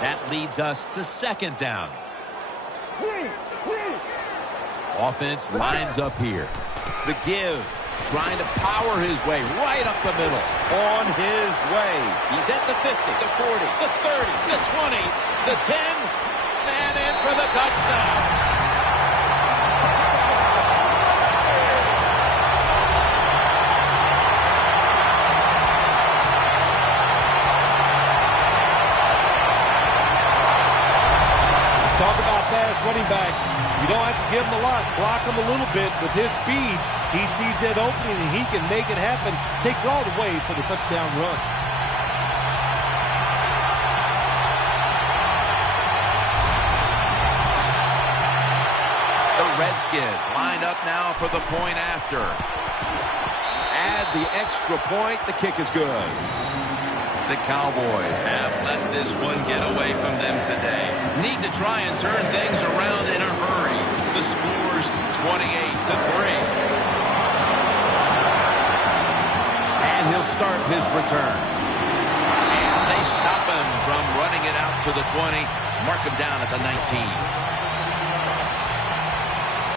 That leads us to 2nd down. Offense lines up here. The give, trying to power his way right up the middle. On his way. He's at the 50, the 40, the 30, the 20, the 10, and in for the touchdown. Talk about fast running backs. You don't have to give him a lot. Block him a little bit. With his speed, he sees that opening and he can make it happen. Takes it all the way for the touchdown run. The Redskins line up now for the point after. Add the extra point. The kick is good. The Cowboys have let this one get away from them today. Need to try and turn things around in a hurry. The score's 28-3. And he'll start his return. And they stop him from running it out to the 20. Mark him down at the 19.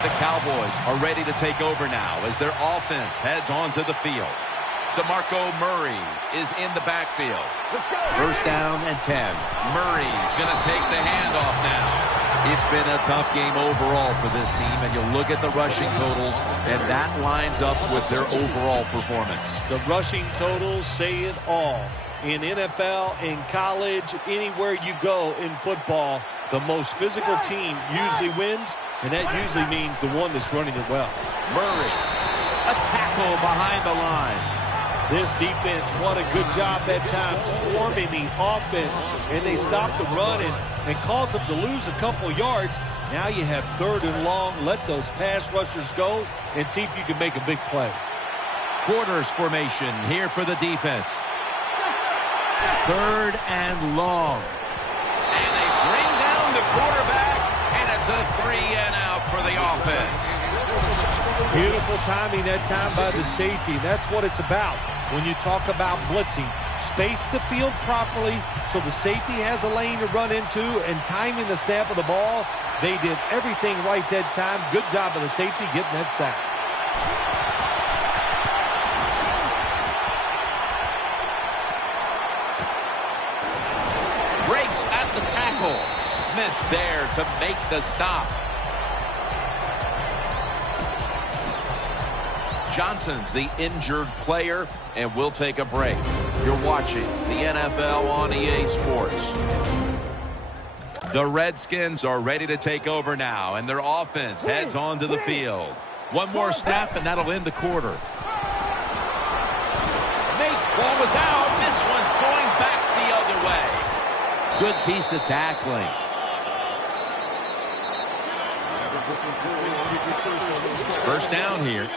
The Cowboys are ready to take over now as their offense heads onto the field. DeMarco Murray is in the backfield. Let's go. 1st down and 10. Murray's going to take the handoff now. It's been a tough game overall for this team, and you look at the rushing totals, and that lines up with their overall performance. The rushing totals say it all. In NFL, in college, anywhere you go in football, the most physical team usually wins, and that usually means the one that's running it well. Murray, a tackle behind the line. This defense, what a good job that time swarming the offense, and they stop the run and cause them to lose a couple yards. Now you have 3rd and long. Let those pass rushers go and see if you can make a big play. Quarters formation here for the defense. 3rd and long. And they bring down the quarterback, and it's a 3-and-out for the offense. Beautiful timing that time by the safety. That's what it's about when you talk about blitzing. Space the field properly so the safety has a lane to run into, and timing the snap of the ball. They did everything right that time. Good job of the safety getting that sack. Breaks at the tackle. Smith there to make the stop. Johnson's the injured player, and we'll take a break. You're watching the NFL on EA Sports. The Redskins are ready to take over now, and their offense heads onto the field. One more snap, and that'll end the quarter. Nate's ball was out. This one's going back the other way. Good piece of tackling. First down here.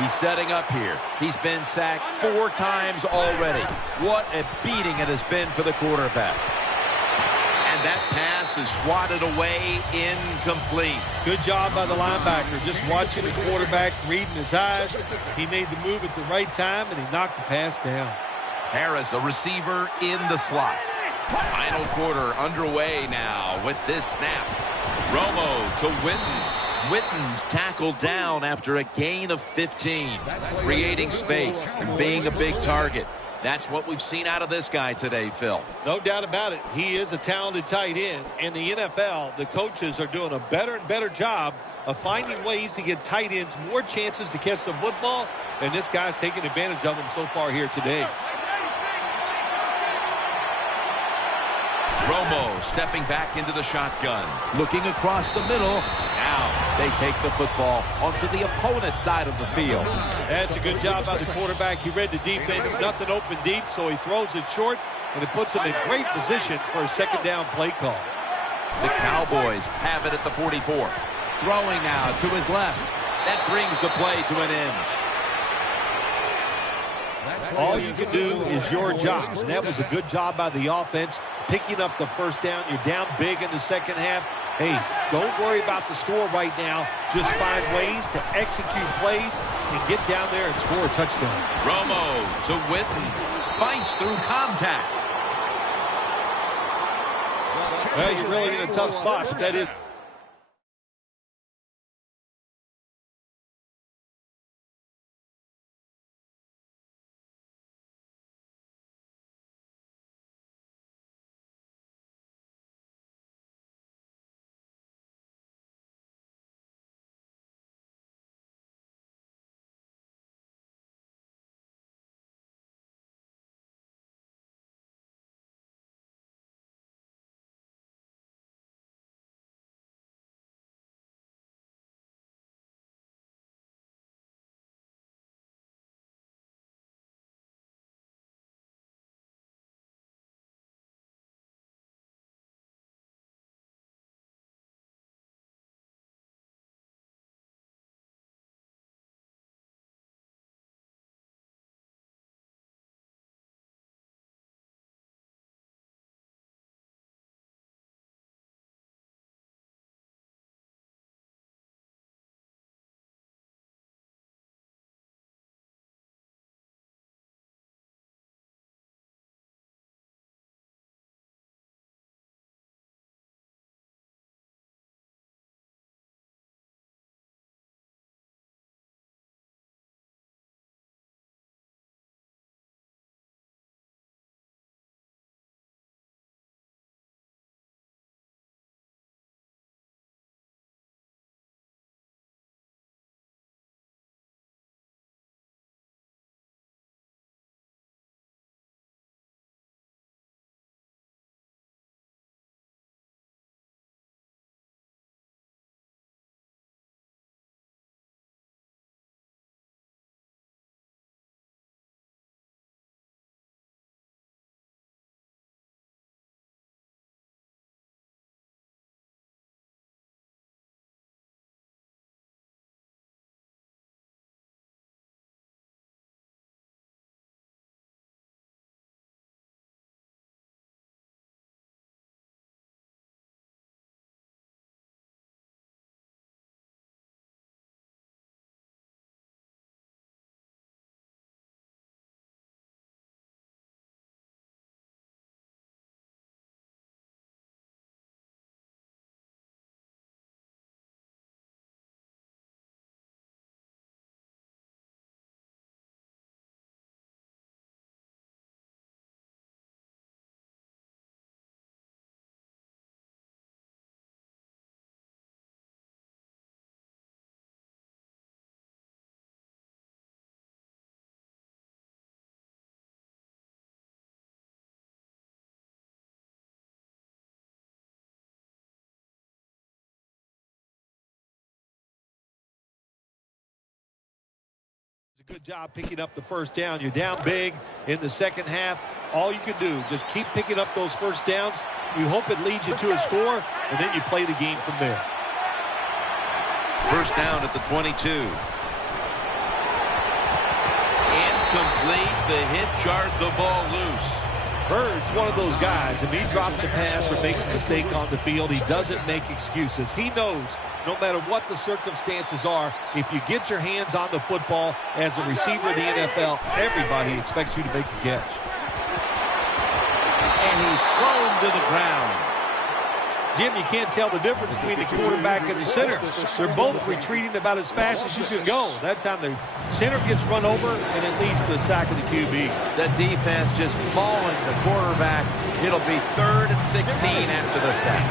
He's setting up here. He's been sacked 4 times already. What a beating it has been for the quarterback. And that pass is swatted away, incomplete. Good job by the linebacker. Just watching the quarterback, reading his eyes. He made the move at the right time, and he knocked the pass down. Harris, a receiver in the slot. Final quarter underway now with this snap. Romo to Witten. Witten's tackled down after a gain of 15, creating space and being a big target. That's what we've seen out of this guy today, Phil. No doubt about it. He is a talented tight end. In the NFL, the coaches are doing a better and better job of finding ways to get tight ends more chances to catch the football, and this guy's taking advantage of them so far here today. Romo stepping back into the shotgun. Looking across the middle. Now they take the football onto the opponent's side of the field. That's a good job by the quarterback. He read the defense. Nothing open deep, so he throws it short, and it puts him in great position for a 2nd down play call. The Cowboys have it at the 44. Throwing now to his left. That brings the play to an end. All you can do is your job, and that was a good job by the offense, picking up the first down. You're down big in the second half. Hey, don't worry about the score right now. Just find ways to execute plays and get down there and score a touchdown. Romo to Witten. Fights through contact. Well, you're really in a tough spot, but that is... A good job picking up the first down. You're down big in the second half. All you can do, just keep picking up those first downs. You hope it leads you to a score, and then you play the game from there. First down at the 22. Incomplete. The hit jarred the ball loose. Bird's one of those guys. If he drops a pass or makes a mistake on the field, he doesn't make excuses. He knows no matter what the circumstances are, if you get your hands on the football as a receiver in the NFL, everybody expects you to make the catch. And he's thrown to the ground. Jim, you can't tell the difference between the quarterback and the center. They're both retreating about as fast as you can go. That time the center gets run over, and it leads to a sack of the QB. The defense just mauling the quarterback. It'll be 3rd and 16 after the sack.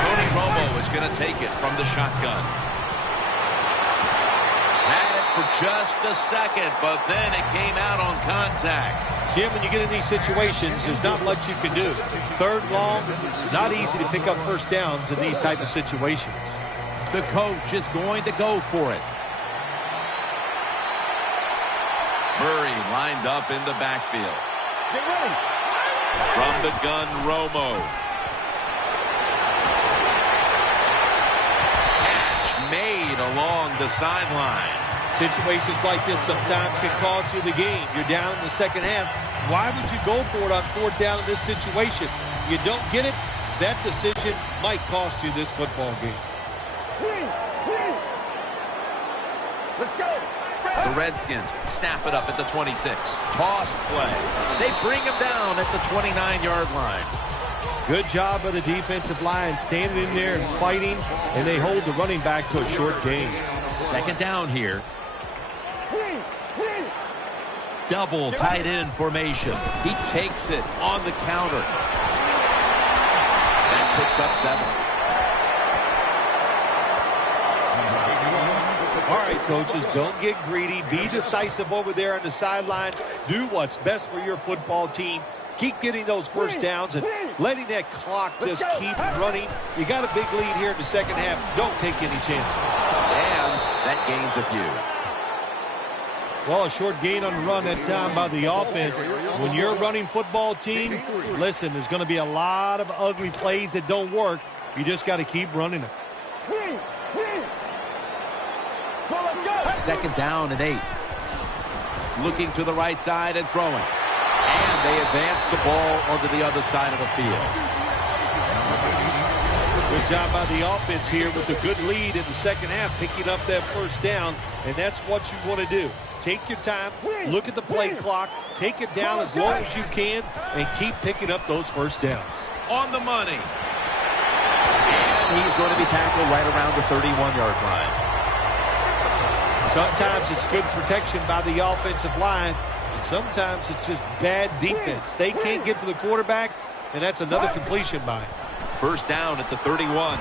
Tony Romo is going to take it from the shotgun. Had it for just a second, but then it came out on contact. Jim, when you get in these situations, there's not much you can do. 3rd long, not easy to pick up first downs in these type of situations. The coach is going to go for it. Murray lined up in the backfield. Get ready. From the gun, Romo. Catch made along the sideline. Situations like this sometimes can cost you the game. You're down in the second half. Why would you go for it on fourth down in this situation? You don't get it, that decision might cost you this football game. Let's go. The Redskins snap it up at the 26. Toss play. They bring him down at the 29-yard line. Good job by the defensive line standing in there and fighting, and they hold the running back to a short gain. Second down here. Double tight end formation. He takes it on the counter. That picks up 7. All right, coaches, don't get greedy. Be decisive over there on the sideline. Do what's best for your football team. Keep getting those first downs and letting that clock just keep running. You got a big lead here in the second half. Don't take any chances. And that gains a few. Well, a short gain on the run that time by the offense. When you're a running football team, listen, there's going to be a lot of ugly plays that don't work. You just got to keep running them. Second down and 8. Looking to the right side and throwing. And they advance the ball onto the other side of the field. Good job by the offense here with a good lead in the second half, picking up that first down, and that's what you want to do. Take your time, look at the play clock, take it down as low as you can, and keep picking up those first downs. On the money. And he's going to be tackled right around the 31-yard line. Sometimes it's good protection by the offensive line, and sometimes it's just bad defense. They can't get to the quarterback, and that's another completion by him. First down at the 31.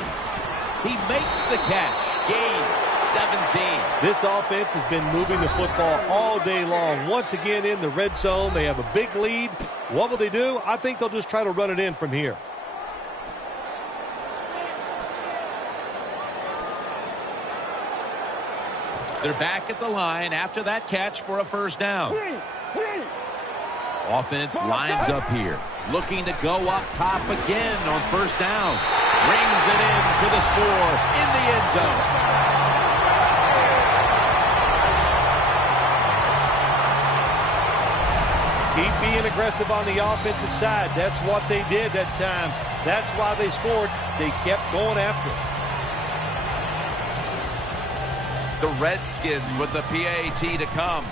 He makes the catch. Gains 17. This offense has been moving the football all day long. Once again in the red zone, they have a big lead. What will they do? I think they'll just try to run it in from here. They're back at the line after that catch for a first down. Offense lines up here. Looking to go up top again on first down. Rings it in for the score in the end zone. Keep being aggressive on the offensive side. That's what they did that time. That's why they scored. They kept going after it. The Redskins with the PAT to come.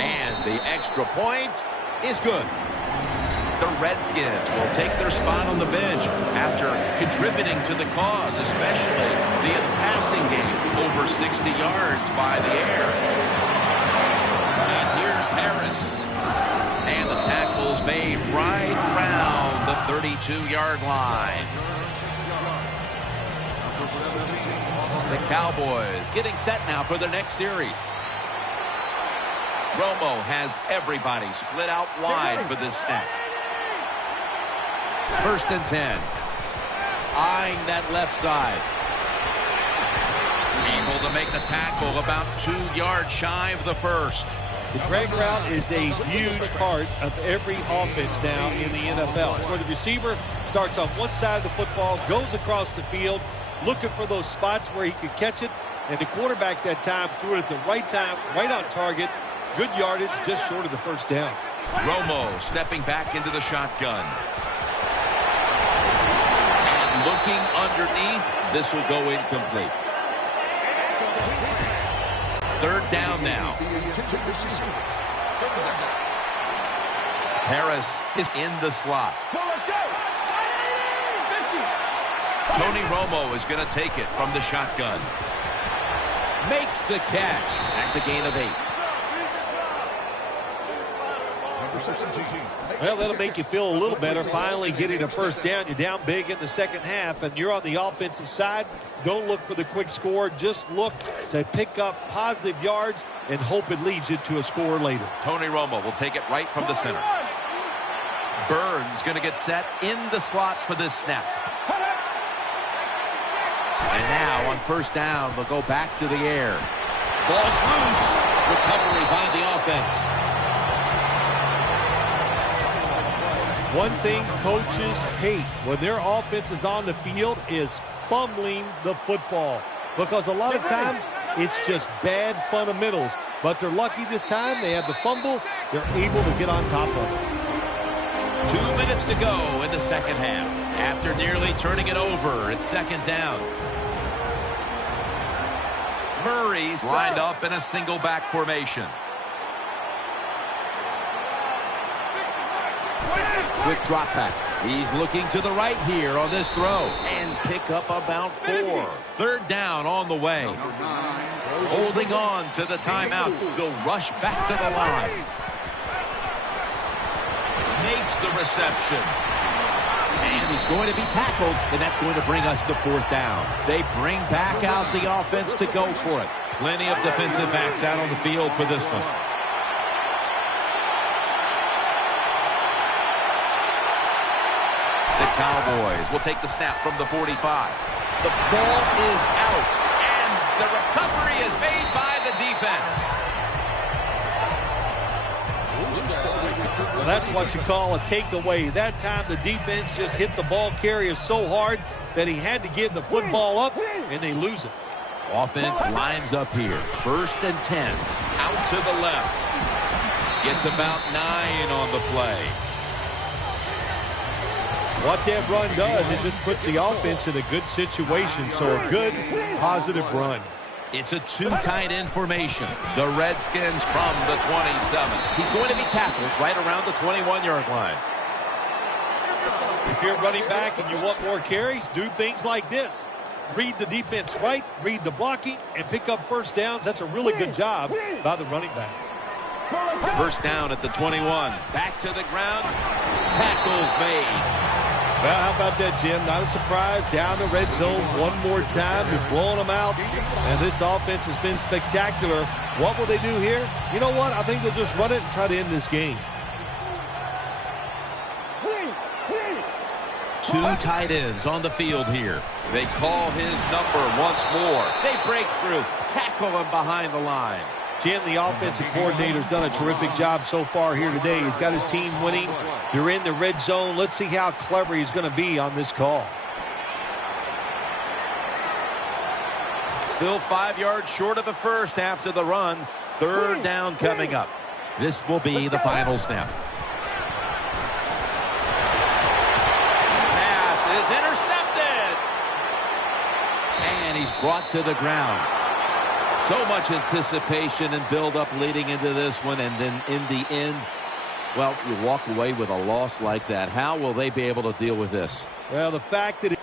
And the extra point is good. The Redskins will take their spot on the bench after contributing to the cause, especially via the passing game, over 60 yards by the air. And here's Harris. And the tackle's made right around the 32-yard line. The Cowboys getting set now for their next series. Romo has everybody split out wide for this snap. First and 10. Eyeing that left side. Able to make the tackle about 2 yards shy of the first. The drag route is a huge part of every offense now in the NFL. It's where the receiver starts on one side of the football, goes across the field, looking for those spots where he could catch it, and the quarterback that time threw it at the right time, right on target. Good yardage, just short of the first down. Romo stepping back into the shotgun. And looking underneath, this will go incomplete. Third down now. Harris is in the slot. Tony Romo is going to take it from the shotgun. Makes the catch. That's a gain of 8. Well, that'll make you feel a little better. Finally getting a first down. You're down big in the second half, and you're on the offensive side. Don't look for the quick score. Just look to pick up positive yards and hope it leads you to a score later. Tony Romo will take it right from the center. Burns going to get set in the slot for this snap. And now on first down, they'll go back to the air. Ball's loose. Recovery by the offense. One thing coaches hate when their offense is on the field is fumbling the football. Because a lot of times It's just bad fundamentals. But they're lucky this time. They have the fumble. They're able to get on top of it. 2 minutes to go in the second half. After nearly turning it over, it's second down. Murray's lined up in a single back formation. Quick drop back. He's looking to the right here on this throw. And pick up about 4. Third down on the way. Holding on to the timeout. They'll rush back to the line. Makes the reception. And he's going to be tackled, and that's going to bring us to fourth down. They bring back out the offense to go for it. Plenty of defensive backs out on the field for this one. The Cowboys will take the snap from the 45. The ball is out, and the recovery is made by the defense. Well, that's what you call a takeaway. That time the defense just hit the ball carrier so hard that he had to give the football up, and they lose it. Offense lines up here. 1st and 10. Out to the left. Gets about 9 on the play. What that run does, it just puts the offense in a good situation. So a good, positive run. It's a 2 tight end formation. The Redskins from the 27. He's going to be tackled right around the 21-yard line. If you're running back and you want more carries, do things like this. Read the defense right, read the blocking, and pick up first downs. That's a really good job by the running back. First down at the 21. Back to the ground. Tackles made. Well, how about that, Jim? Not a surprise. Down the red zone one more time. They're blowing them out. And this offense has been spectacular. What will they do here? You know what? I think they'll just run it and try to end this game. 2 tight ends on the field here. They call his number once more. They break through. Tackle him behind the line. Jim, the offensive coordinator's done a terrific job so far here today. He's got his team winning. They're in the red zone. Let's see how clever he's going to be on this call. Still 5 yards short of the first after the run. Third down coming up. This will be the final snap. Pass is intercepted. And he's brought to the ground. So much anticipation and build-up leading into this one, and then in the end, well, you walk away with a loss like that. How will they be able to deal with this? Well, the fact that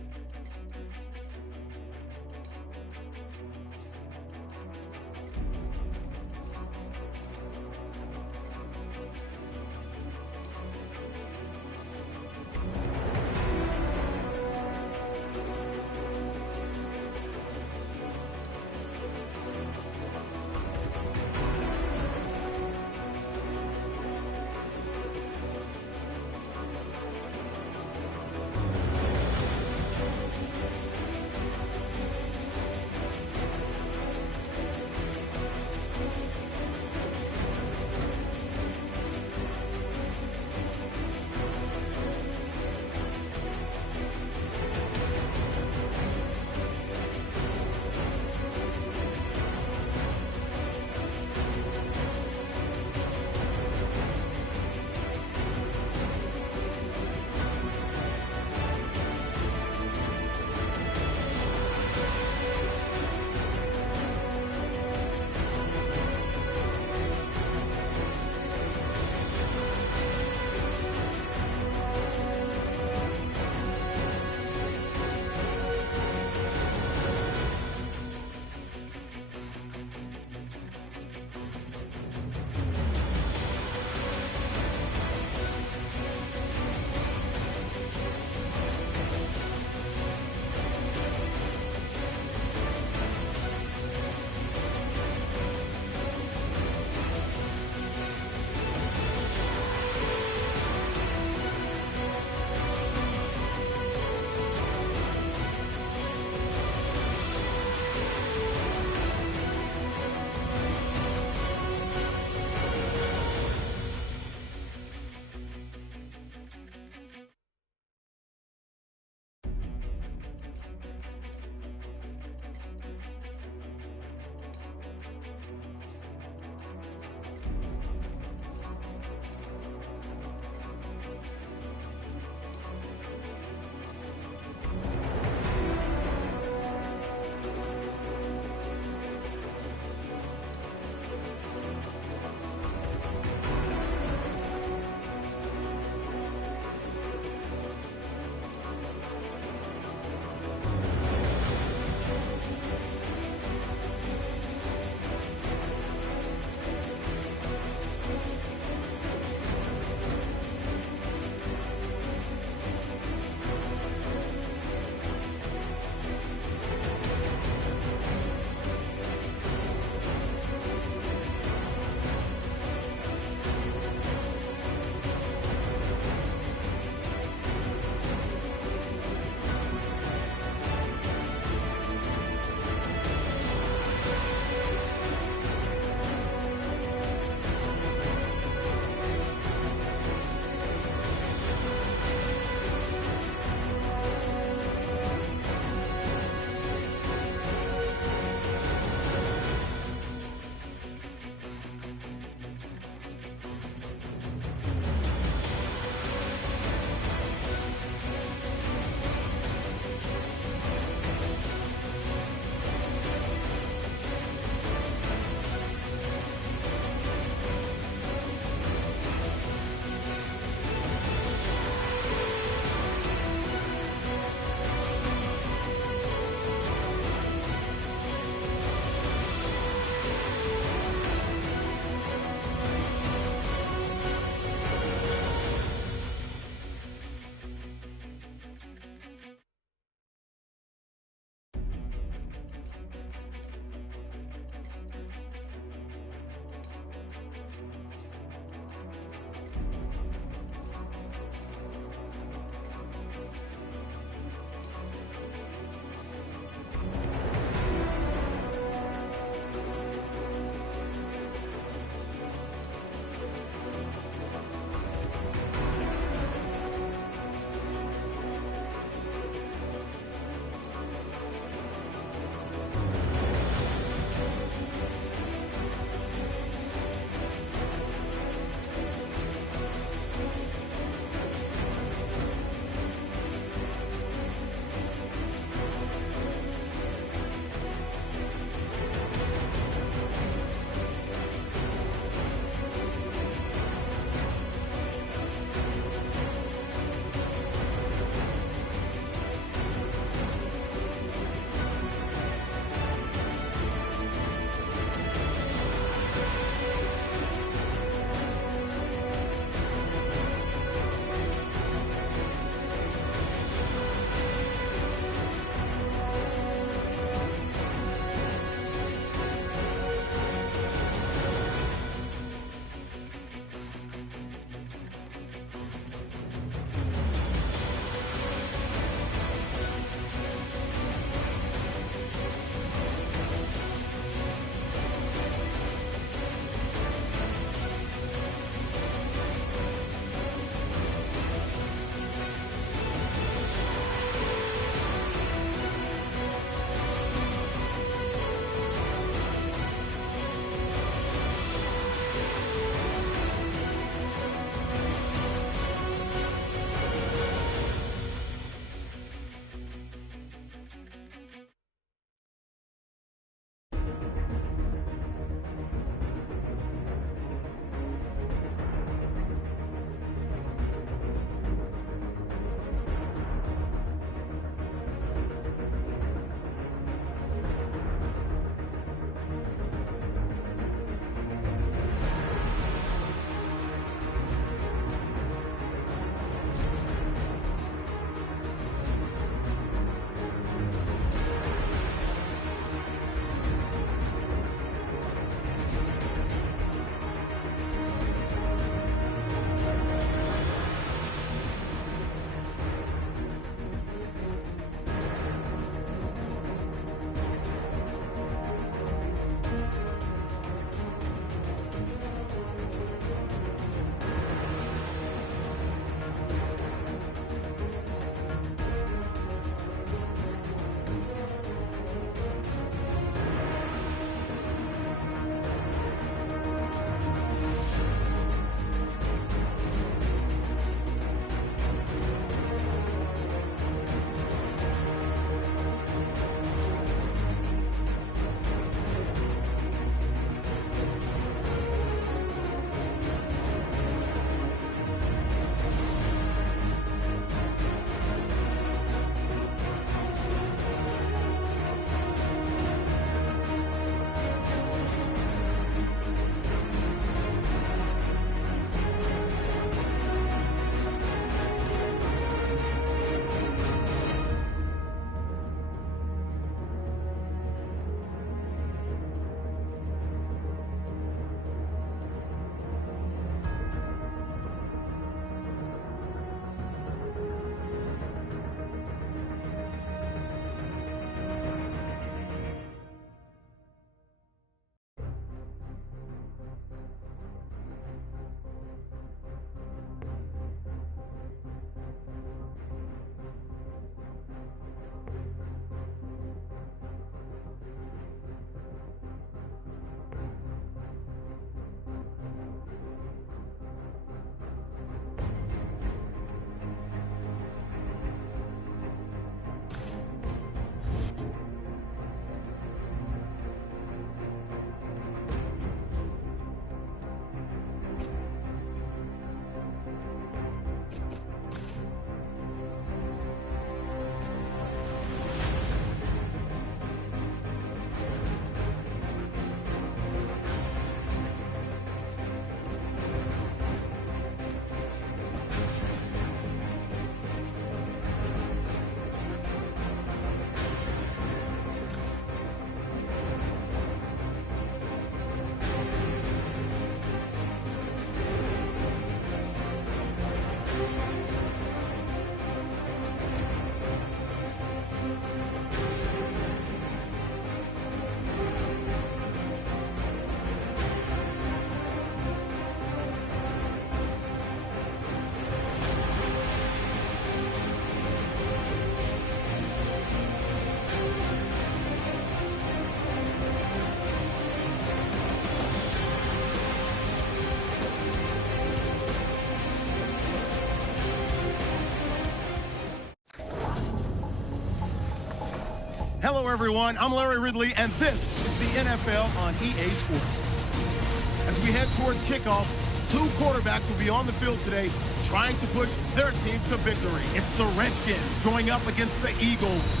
Hello, everyone. I'm Larry Ridley, and this is the NFL on EA Sports. As we head towards kickoff, two quarterbacks will be on the field today trying to push their team to victory. It's the Redskins going up against the Eagles.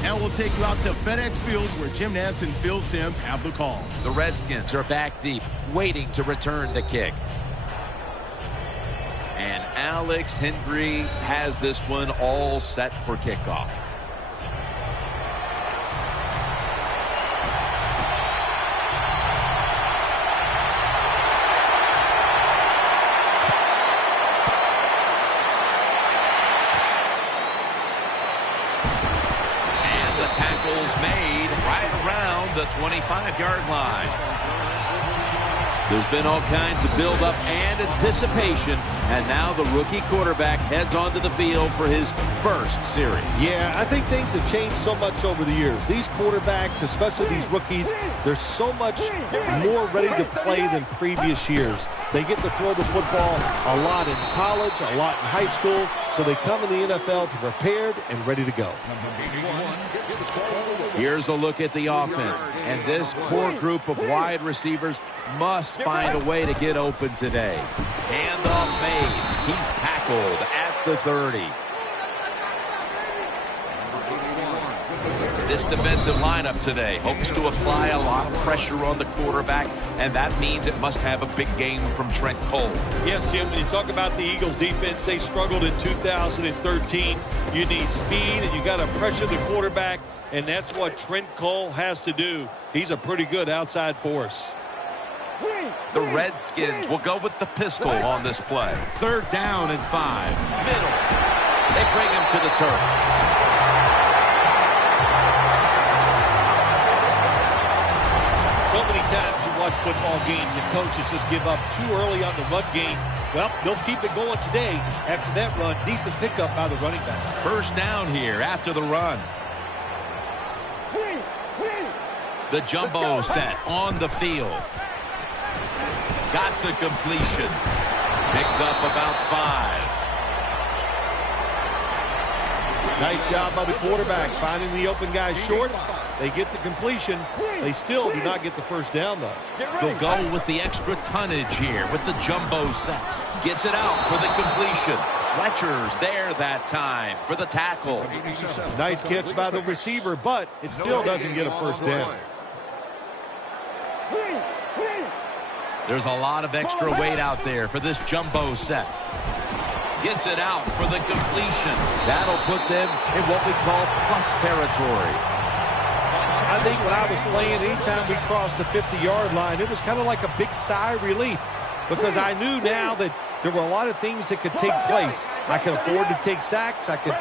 Now we'll take you out to FedEx Field where Jim Nantz and Phil Simms have the call. The Redskins are back deep, waiting to return the kick. And Alex Henry has this one all set for kickoff. Tackles made right around the 25-yard line. There's been all kinds of build-up and anticipation, and now the rookie quarterback heads onto the field for his first series. Yeah, I think things have changed so much over the years. These quarterbacks, especially these rookies, they're so much more ready to play than previous years. They get to throw the football a lot in college, a lot in high school, so they come in the NFL to prepared and ready to go. Here's a look at the offense, and this core group of wide receivers must find a way to get open today. Handoff made. He's tackled at the 30. This defensive lineup today hopes to apply a lot of pressure on the quarterback, and that means it must have a big game from Trent Cole. Yes, Jim, when you talk about the Eagles defense, they struggled in 2013. You need speed, and you got to pressure the quarterback, and that's what Trent Cole has to do. He's a pretty good outside force. The Redskins will go with the pistol on this play. 3rd down and 5. Middle. They bring him to the turf. So many times you watch football games and coaches just give up too early on the run game. Well, they'll keep it going today. After that run, decent pickup by the running back. 1st down here after the run. The jumbo set on the field. Got the completion. Picks up about 5. Nice job by the quarterback finding the open guy short. They get the completion. They still do not get the 1st down, though. They'll go with the extra tonnage here with the jumbo set. Gets it out for the completion. Fletcher's there that time for the tackle. Nice catch by the receiver, but it still doesn't get a 1st down. There's a lot of extra weight out there for this jumbo set. Gets it out for the completion. That'll put them in what we call plus territory. I think when I was playing, anytime we crossed the 50-yard line, it was kind of like a big sigh of relief because I knew now that there were a lot of things that could take place. I could afford to take sacks. I could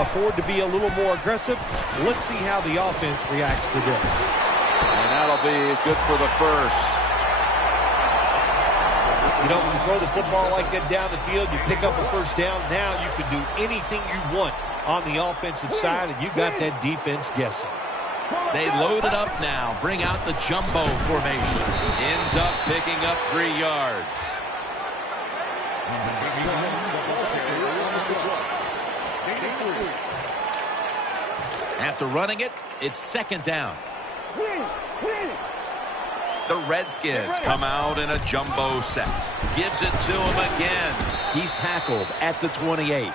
afford to be a little more aggressive. Let's see how the offense reacts to this. And that'll be good for the 1st. You know, when you throw the football like that down the field, you pick up a 1st down. Now you can do anything you want on the offensive side, and you got that defense guessing. They load it up now, bring out the jumbo formation. Ends up picking up 3 yards. After running it, it's 2nd down. The Redskins come out in a jumbo set. Gives it to him again. He's tackled at the 28.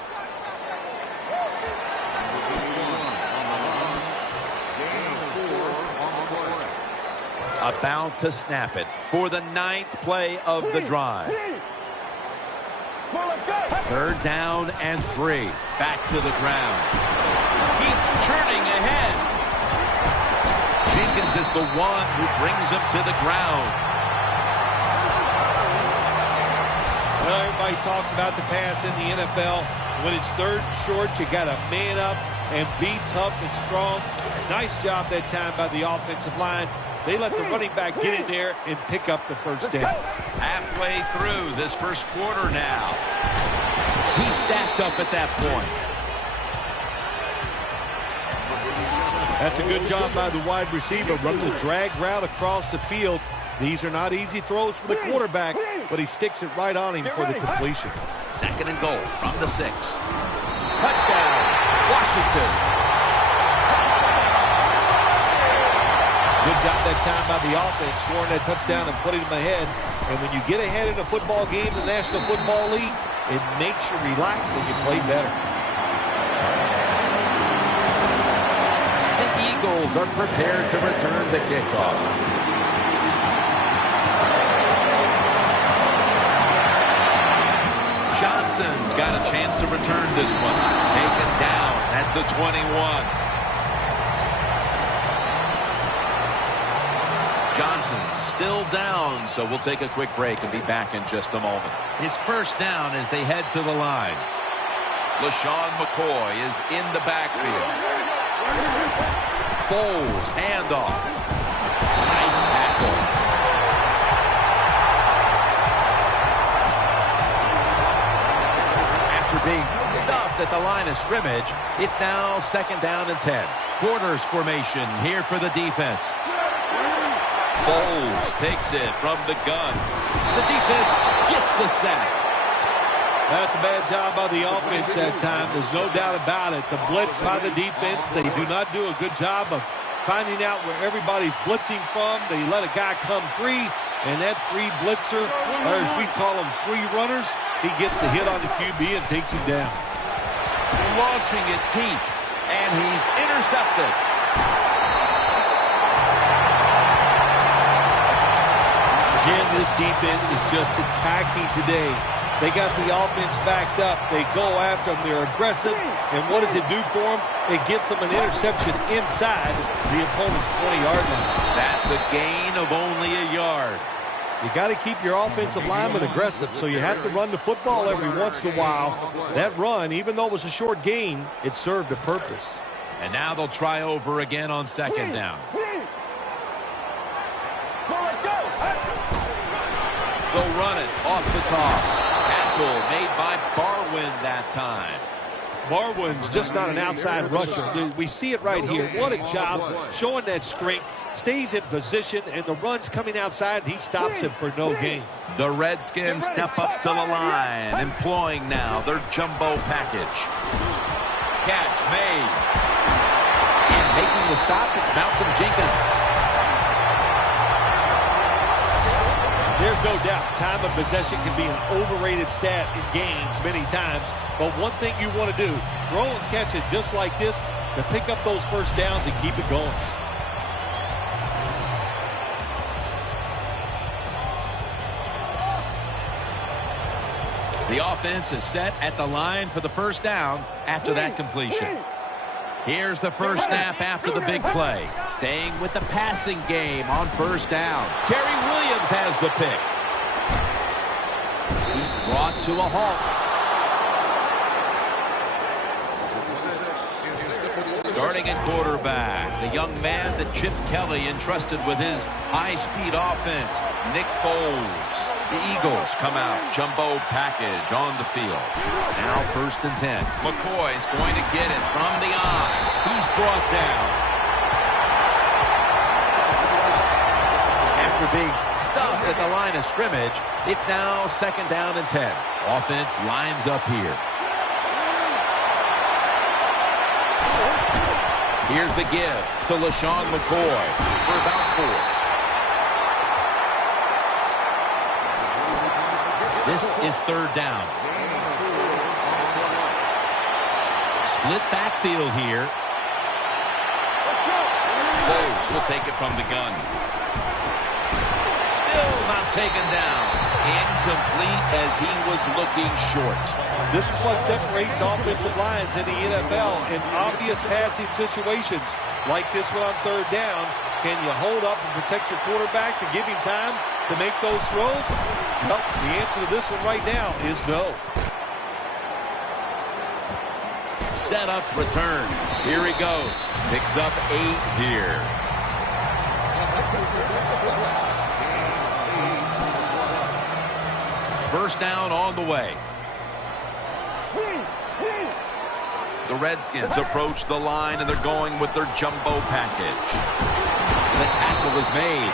About to snap it for the 9th play of the drive. 3rd down and 3. Back to the ground. Keeps churning ahead. Jenkins is the one who brings him to the ground. Well, everybody talks about the pass in the NFL. When it's 3rd and short, you got to man up and be tough and strong. Nice job that time by the offensive line. They let the running back get in there and pick up the 1st down. Halfway through this 1st quarter now. He's stacked up at that point. That's a good job by the wide receiver, running the drag route across the field. These are not easy throws for the quarterback, but he sticks it right on him for the completion. 2nd and goal from the 6. Touchdown, Washington. job that time by the offense, scoring that touchdown and putting them ahead. And when you get ahead in a football game, the National Football League, it makes you relax and you play better. The Eagles are prepared to return the kickoff. Johnson's got a chance to return this one. Taken down at the 21. Johnson's still down, so we'll take a quick break and be back in just a moment. It's first down as they head to the line. LaShawn McCoy is in the backfield. Foles, handoff. Nice tackle. After being stuffed at the line of scrimmage, it's now second down and 10. Quarters formation here for the defense. Foles takes it from the gun. The defense gets the sack. That's a bad job by the offense that time. There's no doubt about it. The blitz by the defense, they do not do a good job of finding out where everybody's blitzing from. They let a guy come free, and that free blitzer, or as we call them, free runners, he gets the hit on the QB and takes him down. Launching it deep, and he's intercepted. Again, this defense is just attacking today. They got the offense backed up. They go after them. They're aggressive. And what does it do for them? It gets them an interception inside the opponent's 20-yard line. That's a gain of only a yard. You got to keep your offensive lineman aggressive, so you have to run the football every once in a while. That run, even though it was a short gain, it served a purpose. And now they'll try over again on second down. They'll run it off the toss. Tackle made by Barwin that time. Barwin's just not an outside rusher. We see it right here. What a job showing that strength. Stays in position, and the run's coming outside, and he stops it for no gain. The Redskins step up to the line, employing now their jumbo package. Catch made. And making the stop, it's Malcolm Jenkins. There's no doubt time of possession can be an overrated stat in games many times, but one thing you want to do, throw and catch it just like this to pick up those first downs and keep it going. The offense is set at the line for the first down after that completion. Here's the first snap after the big play. Staying with the passing game on first down. Kerry Williams has the pick. He's brought to a halt. Starting at quarterback, the young man that Chip Kelly entrusted with his high-speed offense, Nick Foles. The Eagles come out, jumbo package on the field. Now first and 10. McCoy's going to get it from the eye. He's brought down. After being stuffed at the line of scrimmage, it's now second down and 10. Offense lines up here. Here's the give to LaShawn McCoy for about 4. This is third down. Split backfield here. Foles will take it from the gun. Still not taken down. Incomplete as he was looking short. This is what separates offensive lines in the NFL in obvious passing situations like this one on third down. Can you hold up and protect your quarterback to give him time to make those throws? Well, the answer to this one right now is no. Set up, return. Here he goes. Picks up 8 here. First down on the way. The Redskins approach the line, and they're going with their jumbo package. The tackle is made.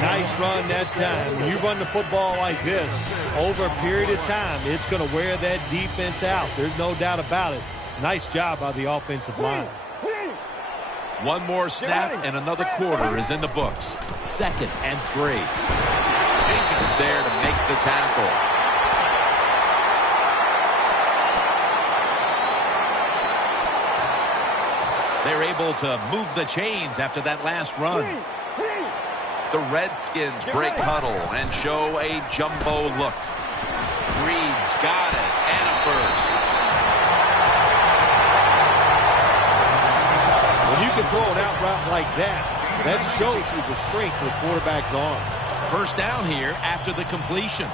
Nice run that time. When you run the football like this, over a period of time, it's going to wear that defense out. There's no doubt about it. Nice job by the offensive line. One more snap and another quarter is in the books. 2nd and 3. Jenkins there to make the tackle. They're able to move the chains after that last run. The Redskins break huddle and show a jumbo look. Reed's got it, and a first. When you can throw an out route like that, that shows you the strength of the quarterback's arm. First down here after the completion.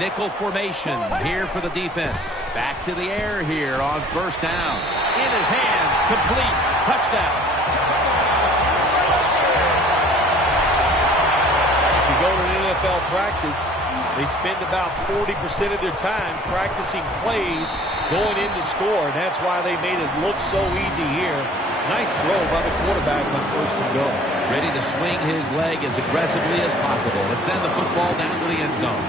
Nickel formation here for the defense. Back to the air here on first down. In his hands, complete. Touchdown. If you go to an NFL practice, they spend about 40% of their time practicing plays going in to score, and that's why they made it look so easy here. Nice throw by the quarterback on first and goal. Ready to swing his leg as aggressively as possible and send the football down to the end zone.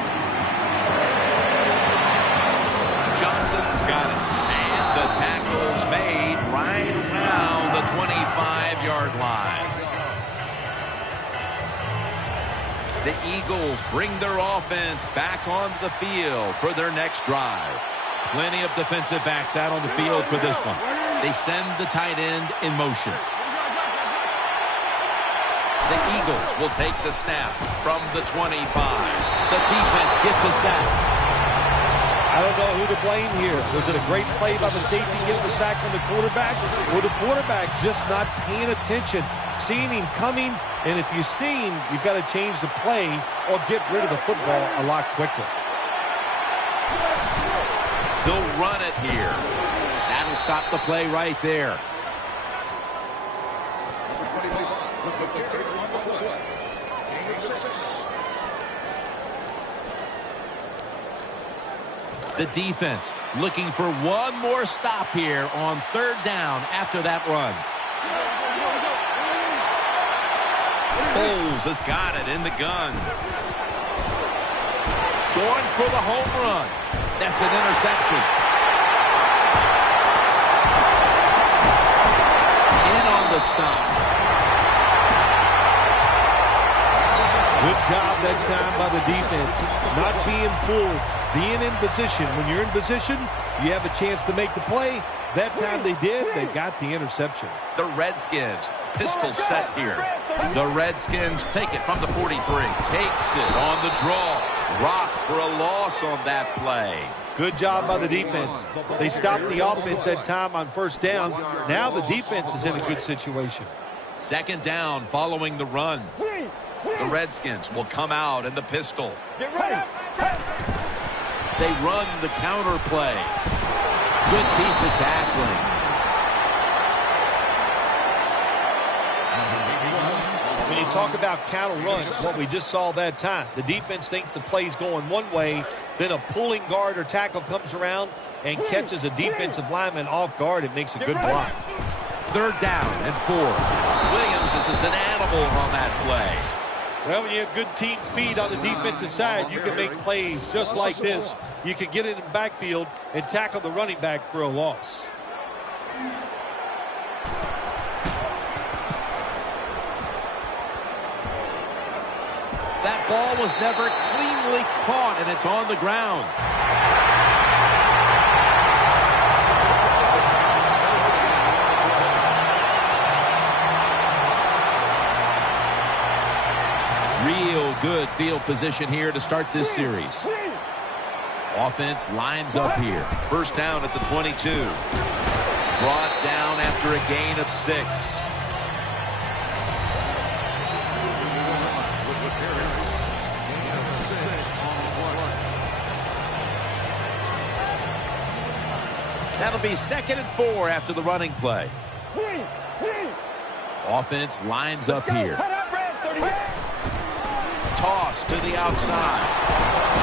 Johnson's got it. And the tackle's made right around the 25-yard line. The Eagles bring their offense back onto the field for their next drive. Plenty of defensive backs out on the field for this one. They send the tight end in motion. The Eagles will take the snap from the 25. The defense gets a sack. I don't know who to blame here. Was it a great play by the safety getting the sack from the quarterback, or the quarterback just not paying attention, seeing him coming? And if you see him, you've got to change the play or get rid of the football a lot quicker. They'll run it here. That'll stop the play right there. The defense looking for one more stop here on third down after that run. Foles has got it in the gun. Going for the home run. That's an interception. In on the stop. Good job that time by the defense. Not being fooled, being in position. When you're in position, you have a chance to make the play. That time they did, they got the interception. The Redskins, pistol set here. The Redskins Take it from the 43. Takes it on the draw. Rock for a loss on that play. Good job by the defense. They stopped the offense that time on first down. Now the defense is in a good situation. second down following the run. The Redskins will come out in the pistol. Get ready. They run the counter play. Good piece of tackling. When you talk about counter runs, what we just saw that time, the defense thinks the play's going one way, then a pulling guard or tackle comes around and catches a defensive lineman off guard and makes a good block. Third down and 4. Williams is an animal on that play. Well, when you have good team speed on the defensive side, you can make plays just like this. You can get it in the backfield and tackle the running back for a loss. That ball was never cleanly caught, and it's on the ground. Real good field position here to start this series. Offense lines up here. First down at the 22. Brought down after a gain of 6. That'll be 2nd and 4 after the running play. Offense lines up here. Toss to the outside.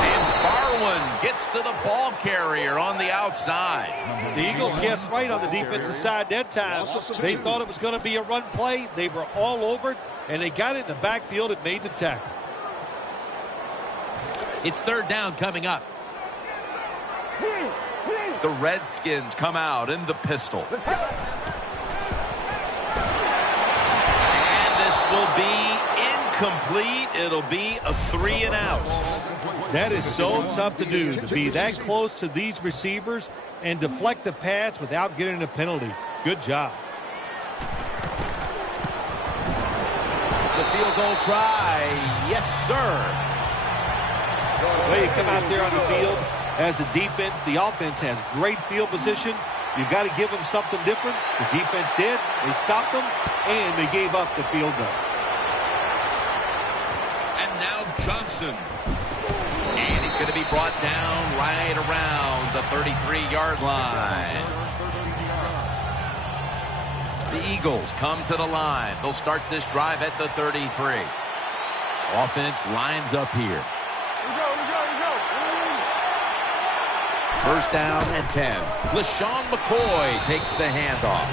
And Barwin gets to the ball carrier on the outside. The Eagles guessed right on the defensive side that time. They thought it was going to be a run play. They were all over it, and they got it in the backfield and made the tackle. It's third down coming up. The Redskins come out in the pistol. Incomplete. It'll be a 3 and out. That is so tough to do, to be that close to these receivers and deflect the pass without getting a penalty. Good job. The field goal try. Yes, sir. Way you come out there on the field as a defense. The offense has great field position. You've got to give them something different. The defense did. They stopped them, and they gave up the field goal. And now Johnson. And he's going to be brought down right around the 33-yard line. The Eagles come to the line. They'll start this drive at the 33. Offense lines up here. First down and 10. LaShawn McCoy takes the handoff.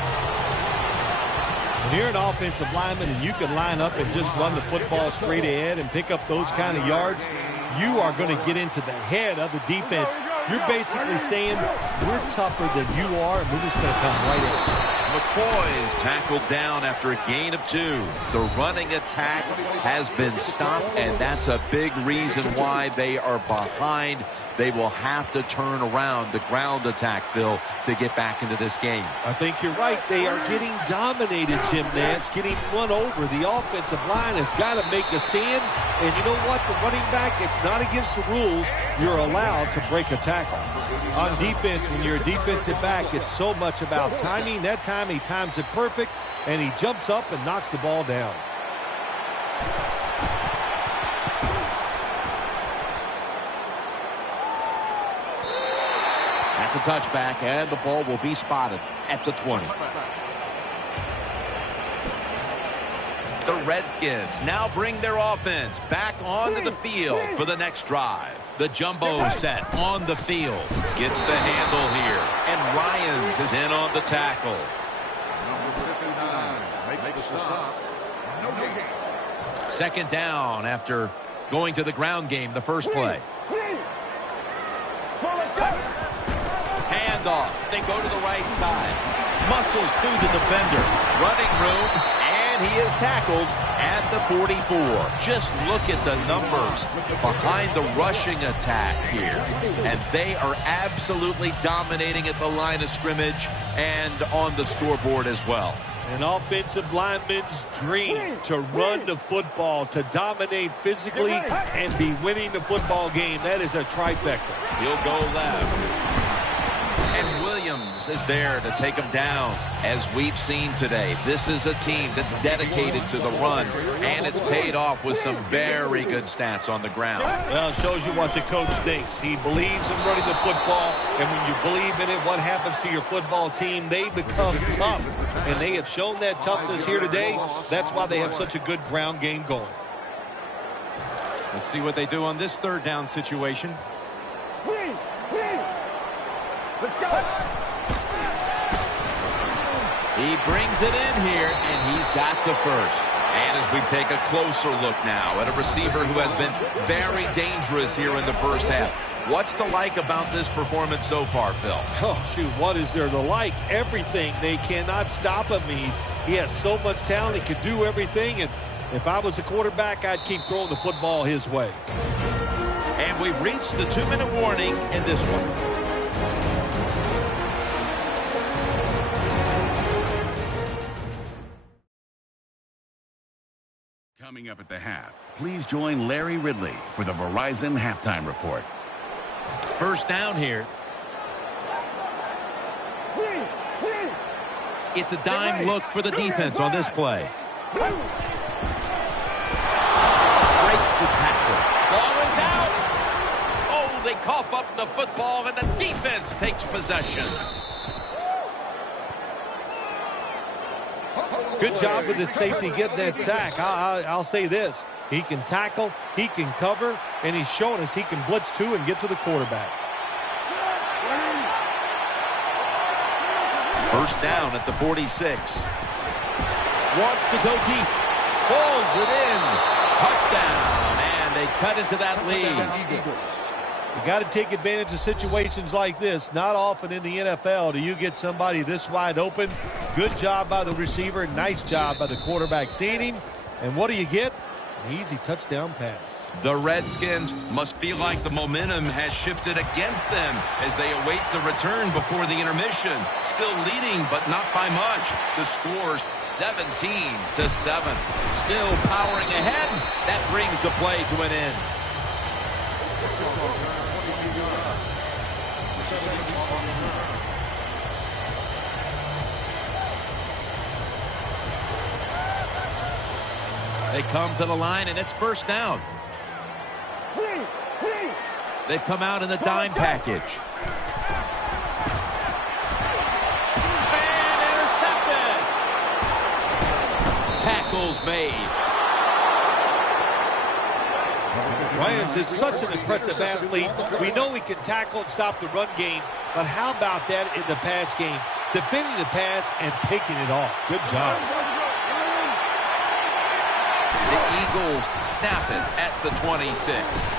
When you're an offensive lineman and you can line up and just run the football straight ahead and pick up those kind of yards, you are going to get into the head of the defense. You're basically saying, we're tougher than you are, and we're just going to come right at you. McCoy is tackled down after a gain of 2. The running attack has been stopped, and that's a big reason why they are behind. They will have to turn around the ground attack, Phil, to get back into this game. I think you're right. They are getting dominated, Jim Nance, getting run over. The offensive line has got to make a stand. And you know what? The running back, it's not against the rules. You're allowed to break a tackle. On defense, when you're a defensive back, it's so much about timing. That time he times it perfect, and he jumps up and knocks the ball down. That's a touchback, and the ball will be spotted at the 20. The Redskins now bring their offense back onto the field for the next drive. The jumbo set on the field. Gets the handle here. And Ryans is in on the tackle. Second down after going to the ground game the first play. Handoff. They go to the right side. Muscles through the defender. Running room. And he is tackled at the 44. Just look at the numbers behind the rushing attack here. And they are absolutely dominating at the line of scrimmage and on the scoreboard as well. An offensive lineman's dream to run the football, to dominate physically, and be winning the football game. That is a trifecta. He'll go left. And Williams is there to take him down. As we've seen today, this is a team that's dedicated to the run, and it's paid off with some very good stats on the ground. Well, it shows you what the coach thinks. He believes in running the football, and when you believe in it, what happens to your football team? They become tough, and they have shown that toughness here today. That's why they have such a good ground game going. Let's see what they do on this third down situation. Let's go. He brings it in here, and he's got the first. And as we take a closer look now at a receiver who has been very dangerous here in the first half. What's to like about this performance so far, Phil? Oh, shoot, what is there to like? Everything. They cannot stop him. He has so much talent. He can do everything. And if I was a quarterback, I'd keep throwing the football his way. And we've reached the 2-minute warning in this one. Coming up at the half, please join Larry Ridley for the Verizon Halftime Report. First down here. It's a dime look for the defense on this play. Breaks the tackle. Ball is out. Oh, they cough up the football, and the defense takes possession. Good job with the safety getting that sack. I'll say this. He can tackle, he can cover, and he's shown us he can blitz too and get to the quarterback. First down at the 46. Wants to go deep. Pulls it in. Touchdown. And they cut into that lead. You got to take advantage of situations like this. Not often in the NFL do you get somebody this wide open. Good job by the receiver. Nice job by the quarterback seeing him. And what do you get? Easy touchdown pass. The Redskins must feel like the momentum has shifted against them as they await the return before the intermission. Still leading, but not by much. The score's 17-7. Still powering ahead. That brings the play to an end. They come to the line, and it's first down. They've come out in the dime package. And intercepted. Tackles made. Ryans is such an impressive athlete. We know he can tackle and stop the run game, but how about that in the pass game? Defending the pass and picking it off. Good job. The Eagles snap it at the 26.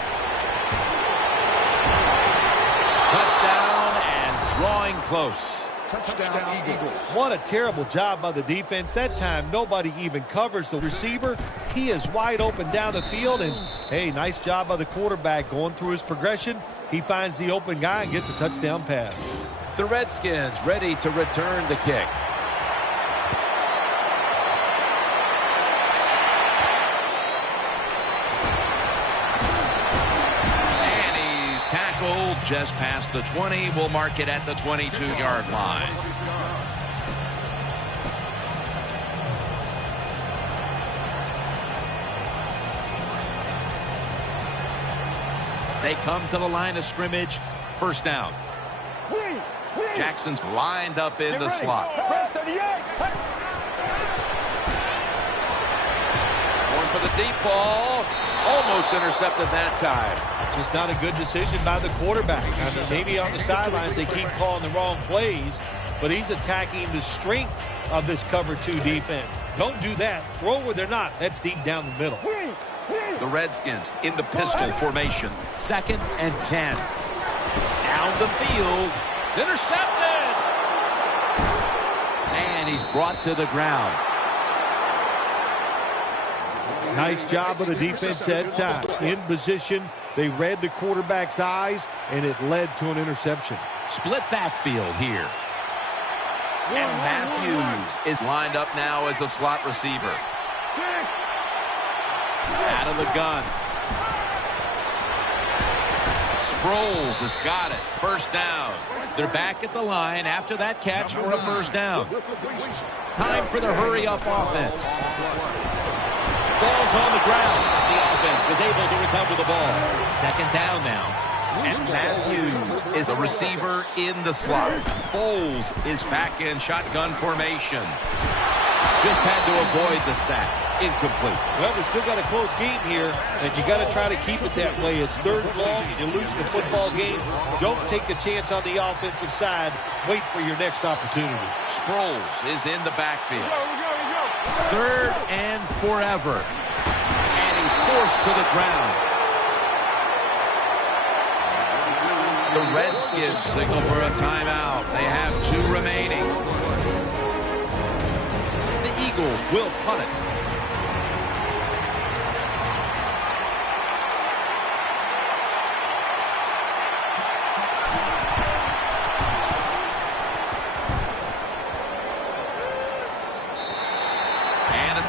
Touchdown and drawing close. Touchdown, Eagles. What a terrible job by the defense. That time, nobody even covers the receiver. He is wide open down the field, and, hey, nice job by the quarterback going through his progression. He finds the open guy and gets a touchdown pass. The Redskins ready to return the kick. Just past the 20. We'll mark it at the 22-yard line. They come to the line of scrimmage. First down. Jackson's lined up in the slot. Going for the deep ball. Almost intercepted that time. Just not a good decision by the quarterback. I mean, maybe on the sidelines they keep calling the wrong plays, but he's attacking the strength of this cover 2 defense. Don't do that. Throw where they're not. That's deep down the middle. The Redskins in the pistol formation. 2nd and 10. Down the field. It's intercepted. And he's brought to the ground. Nice job of the defense that time. In position, they read the quarterback's eyes, and it led to an interception. Split backfield here. And Matthews is lined up now as a slot receiver. Out of the gun. Sproles has got it. First down. They're back at the line after that catch for a first down. Time for the hurry-up offense. Ball's on the ground. The offense was able to recover the ball. Second down now. And Matthews is a receiver in the slot. Foles is back in shotgun formation. Just had to avoid the sack. Incomplete. Well, we still got a close game here, and you got to try to keep it that way. It's 3rd and long, and you lose the football game. Don't take a chance on the offensive side. Wait for your next opportunity. Sproles is in the backfield. 3rd and forever. And he's forced to the ground. The Redskins signal for a timeout. They have 2 remaining. The Eagles will punt it.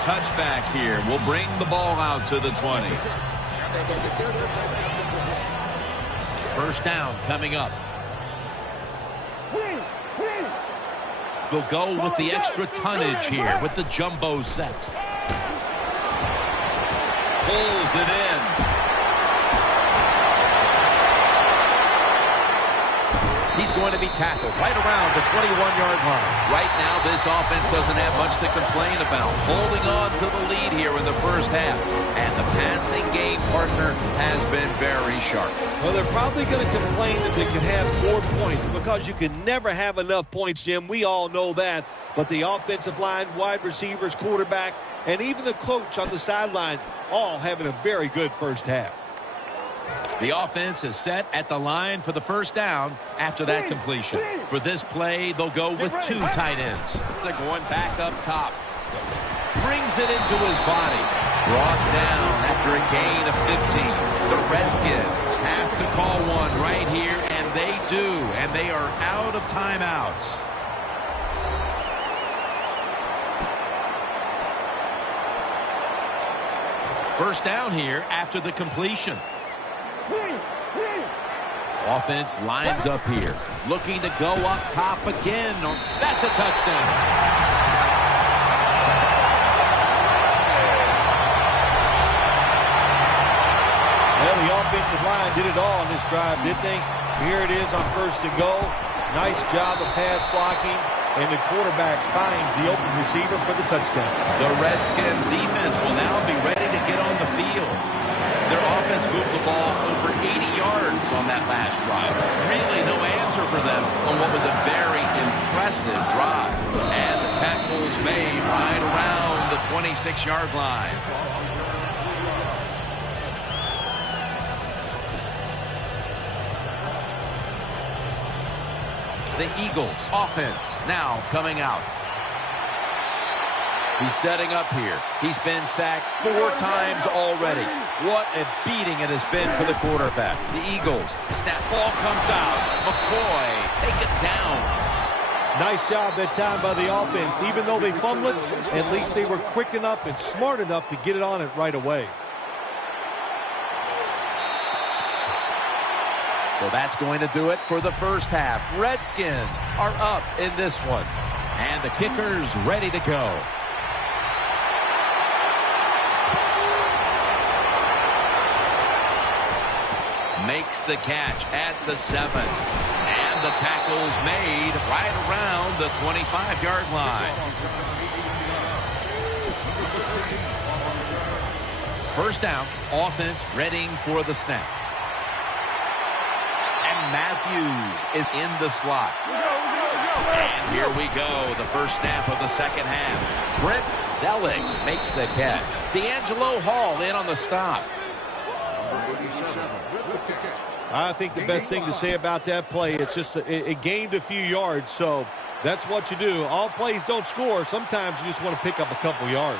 Touchback here will bring the ball out to the 20. First down coming up. They'll go with the extra tonnage here with the jumbo set. Pulls it in. He's going to be tackled right around the 21-yard line. Right now, this offense doesn't have much to complain about. Holding on to the lead here in the first half. And the passing game partner has been very sharp. Well, they're probably going to complain that they can have more points because you can never have enough points, Jim. We all know that. But the offensive line, wide receivers, quarterback, and even the coach on the sideline all having a very good first half. The offense is set at the line for the first down after that completion. For this play, they'll go with 2 tight ends. They're going back up top. Brings it into his body. Brought down after a gain of 15. The Redskins have to call one right here, and they do, and they are out of timeouts. First down here after the completion. Offense lines up here, looking to go up top again. That's a touchdown. Well, the offensive line did it all on this drive, didn't they? Here it is on first and goal. Nice job of pass blocking, and the quarterback finds the open receiver for the touchdown. The Redskins defense will now be ready to get on the field. Their offense moved the ball over 80 yards on that last drive. Really no answer for them on what was a very impressive drive. And the tackle's made right around the 26-yard line. The Eagles offense now coming out. He's setting up here. He's been sacked 4 times already. What a beating it has been for the quarterback. The Eagles, snap ball comes out. McCoy, take it down. Nice job that time by the offense. Even though they fumbled, at least they were quick enough and smart enough to get it on it right away. So that's going to do it for the first half. Redskins are up in this one. And the kicker's ready to go. Makes the catch at the 7. And the tackle's made right around the 25-yard line. First down, offense readying for the snap. And Matthews is in the slot. And here we go, the first snap of the second half. Brent Selleck makes the catch. D'Angelo Hall in on the stop. I think the best thing to say about that play, it's just it gained a few yards, so that's what you do. All plays don't score. Sometimes you just want to pick up a couple yards.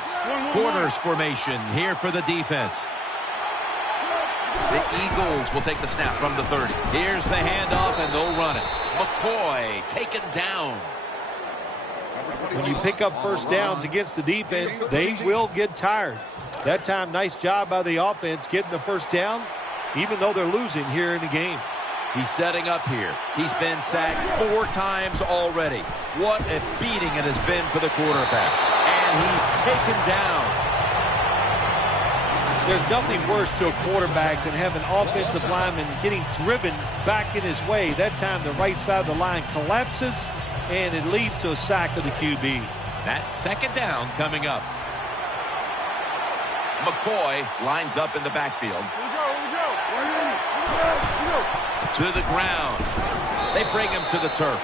Corners formation here for the defense. The Eagles will take the snap from the 30. Here's the handoff, and they'll run it. McCoy taken down. When you pick up first downs against the defense, they will get tired. That time, nice job by the offense getting the first down, even though they're losing here in the game. He's setting up here. He's been sacked 4 times already. What a beating it has been for the quarterback. And he's taken down. There's nothing worse to a quarterback than having an offensive lineman getting driven back in his way. That time, the right side of the line collapses, and it leads to a sack of the QB. That's second down coming up. McCoy lines up in the backfield. To the ground. They bring him to the turf.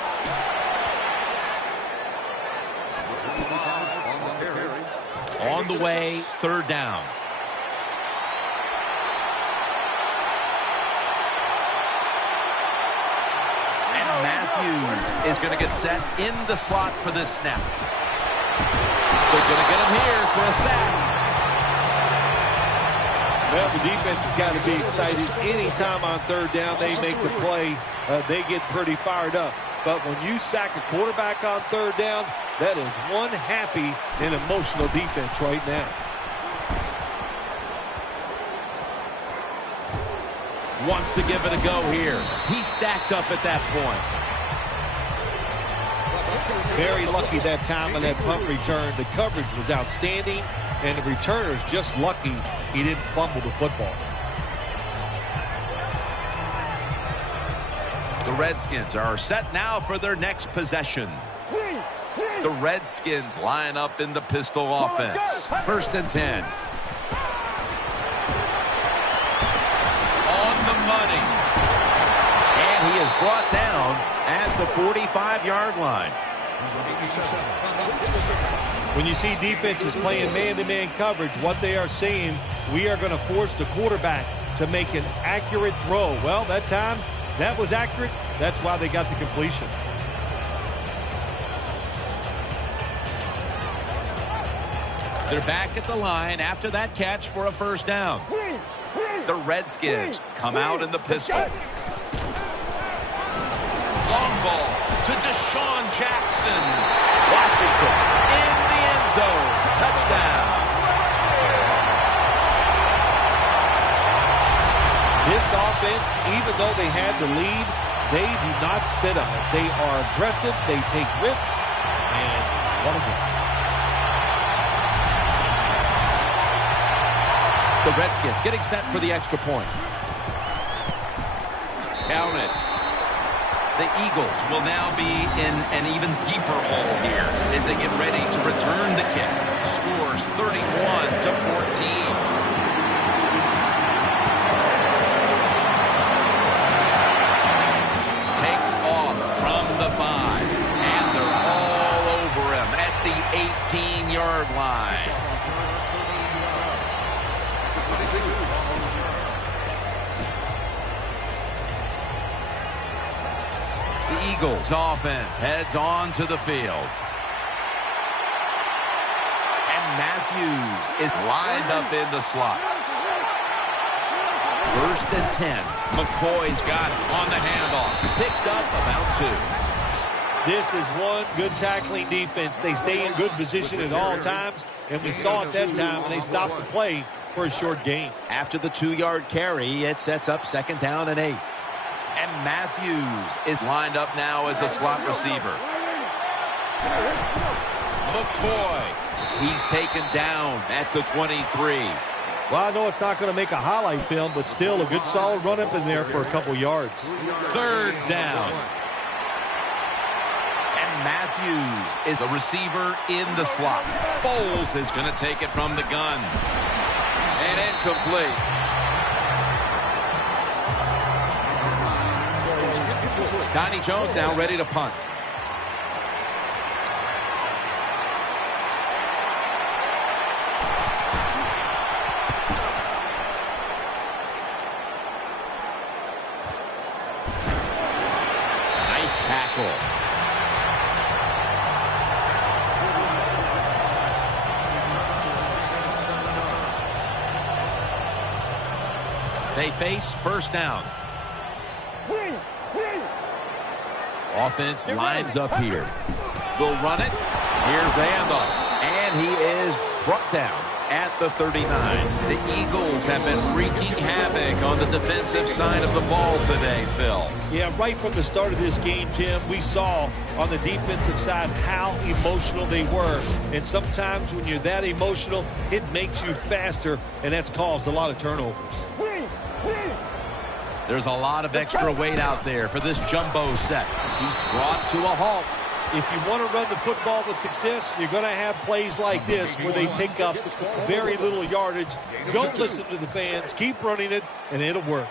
On the way, third down. And Matthews is going to get set in the slot for this snap. They're going to get him here for a sack. Well, the defense has got to be excited. Anytime on third down they make the play, they get pretty fired up. But when you sack a quarterback on third down, that is one happy and emotional defense right now. Wants to give it a go here. He stacked up at that point. Very lucky that time on that punt return. The coverage was outstanding, and the returner's just lucky he didn't fumble the football. The Redskins are set now for their next possession. The Redskins line up in the pistol offense. First and 10. On the money. And he is brought down at the 45-yard line. When you see defenses playing man-to-man coverage, what they are saying, we are going to force the quarterback to make an accurate throw. Well, that time, that was accurate. That's why they got the completion. They're back at the line after that catch for a first down. The Redskins come out in the pistol. Long ball to Deshaun Jackson. Washington in the end zone. Touchdown. This offense, even though they had the lead, they do not sit on it. They are aggressive. They take risks. And what a game. The Redskins getting set for the extra point. Count it. The Eagles will now be in an even deeper hole here as they get ready to return the kick. Scores 31-14. The 5, and they're all over him at the 18-yard line. The Eagles offense heads on to the field. And Matthews is lined up in the slot. 1st and 10. McCoy's got it on the handoff. Picks up about 2. This is one good tackling defense. They stay in good position at all times, and we saw it that time, and they stopped the play for a short gain. After the 2-yard carry, it sets up 2nd down and 8. And Matthews is lined up now as a slot receiver. McCoy, he's taken down at the 23. Well, I know it's not going to make a highlight film, but still a good solid run up in there for a couple yards. 3rd down. Matthews is a receiver in the slot. Foles is going to take it from the gun. And incomplete. Donnie Jones now ready to punt. Nice tackle. They face 1st down. Offense lines up here. They'll run it. Here's the handoff. And he is brought down at the 39. The Eagles have been wreaking havoc on the defensive side of the ball today, Phil. Yeah, right from the start of this game, Jim, we saw on the defensive side how emotional they were. And sometimes when you're that emotional, it makes you faster, and that's caused a lot of turnovers. There's a lot of extra weight out there for this jumbo set. He's brought to a halt. If you want to run the football with success, you're going to have plays like this where they pick up very little yardage. Don't listen to the fans. Keep running it, and it'll work.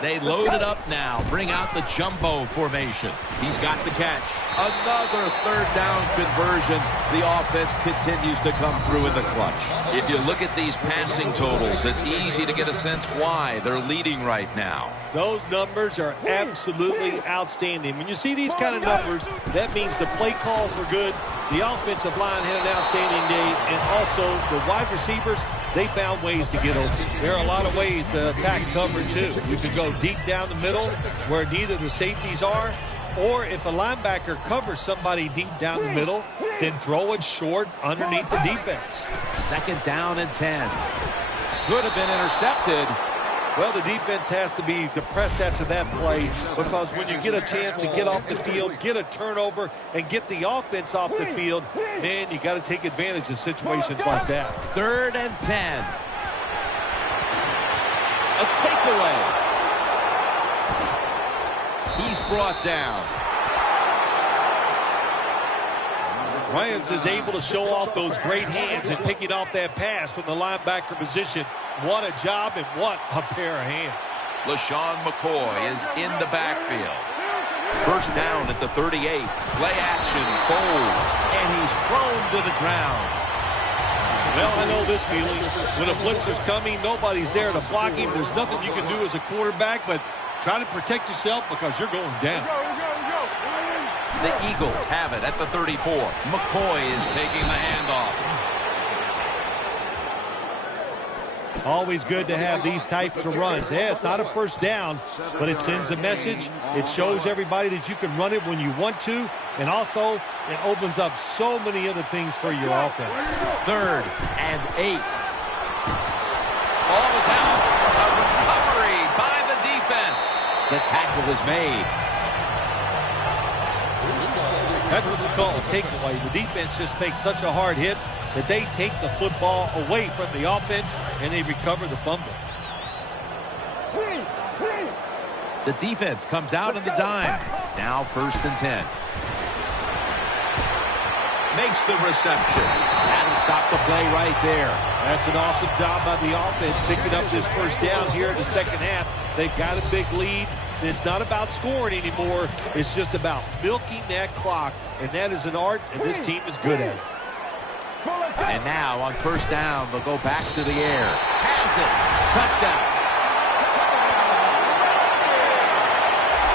They load it up now. Bring out the jumbo formation. He's got the catch. Another 3rd down conversion. The offense continues to come through in the clutch. If you look at these passing totals, it's easy to get a sense why they're leading right now. Those numbers are absolutely outstanding. When you see these kind of numbers, that means the play calls were good. The offensive line had an outstanding day, and also the wide receivers, they found ways to get open. There are a lot of ways to attack cover, too. You can go deep down the middle where neither the safeties are, or if a linebacker covers somebody deep down the middle, then throw it short underneath the defense. 2nd down and 10. Could have been intercepted. Well, the defense has to be depressed after that play, because when you get a chance to get off the field, get a turnover, and get the offense off the field, man, you got to take advantage of situations like that. 3rd and 10. A takeaway. He's brought down. Ryans is able to show off those great hands and picking off that pass from the linebacker position. What a job and what a pair of hands. LaShawn McCoy is in the backfield. 1st down at the 38. Play action, Foles, and he's thrown to the ground. Well, I know this feeling. When a blitzer's coming, nobody's there to block him. There's nothing you can do as a quarterback, but try to protect yourself because you're going down. The Eagles have it at the 34. McCoy is taking the handoff. Always good to have these types of runs. Yeah, it's not a first down, but it sends a message. It shows everybody that you can run it when you want to, and also it opens up so many other things for your offense. 3rd and 8. Ball is out. A recovery by the defense. The tackle is made. That's what you call a takeaway. The defense just takes such a hard hit that they take the football away from the offense and they recover the fumble. The defense comes out on the dime. Now 1st and 10. Makes the reception. That'll stop the play right there. That's an awesome job by the offense picking up this first down here in the second half. They've got a big lead. It's not about scoring anymore. It's just about milking that clock, and that is an art, and this team is good at it. And now on 1st down, they'll go back to the air. Has it. Touchdown.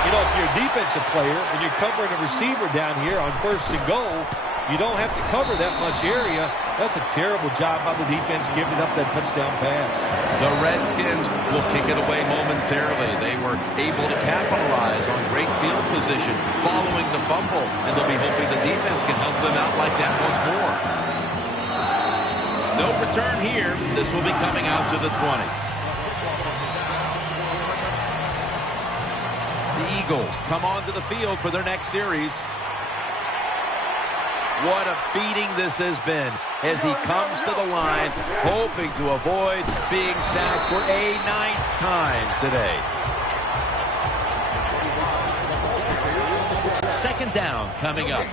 You know, if you're a defensive player and you're covering a receiver down here on 1st and goal, you don't have to cover that much area. That's a terrible job by the defense giving up that touchdown pass. The Redskins will kick it away momentarily. They were able to capitalize on great field position following the fumble, and they'll be hoping the defense can help them out like that once more. No return here. This will be coming out to the 20. The Eagles come onto the field for their next series. What a beating this has been as he comes to the line, hoping to avoid being sacked for a 9th time today. 2nd down coming up.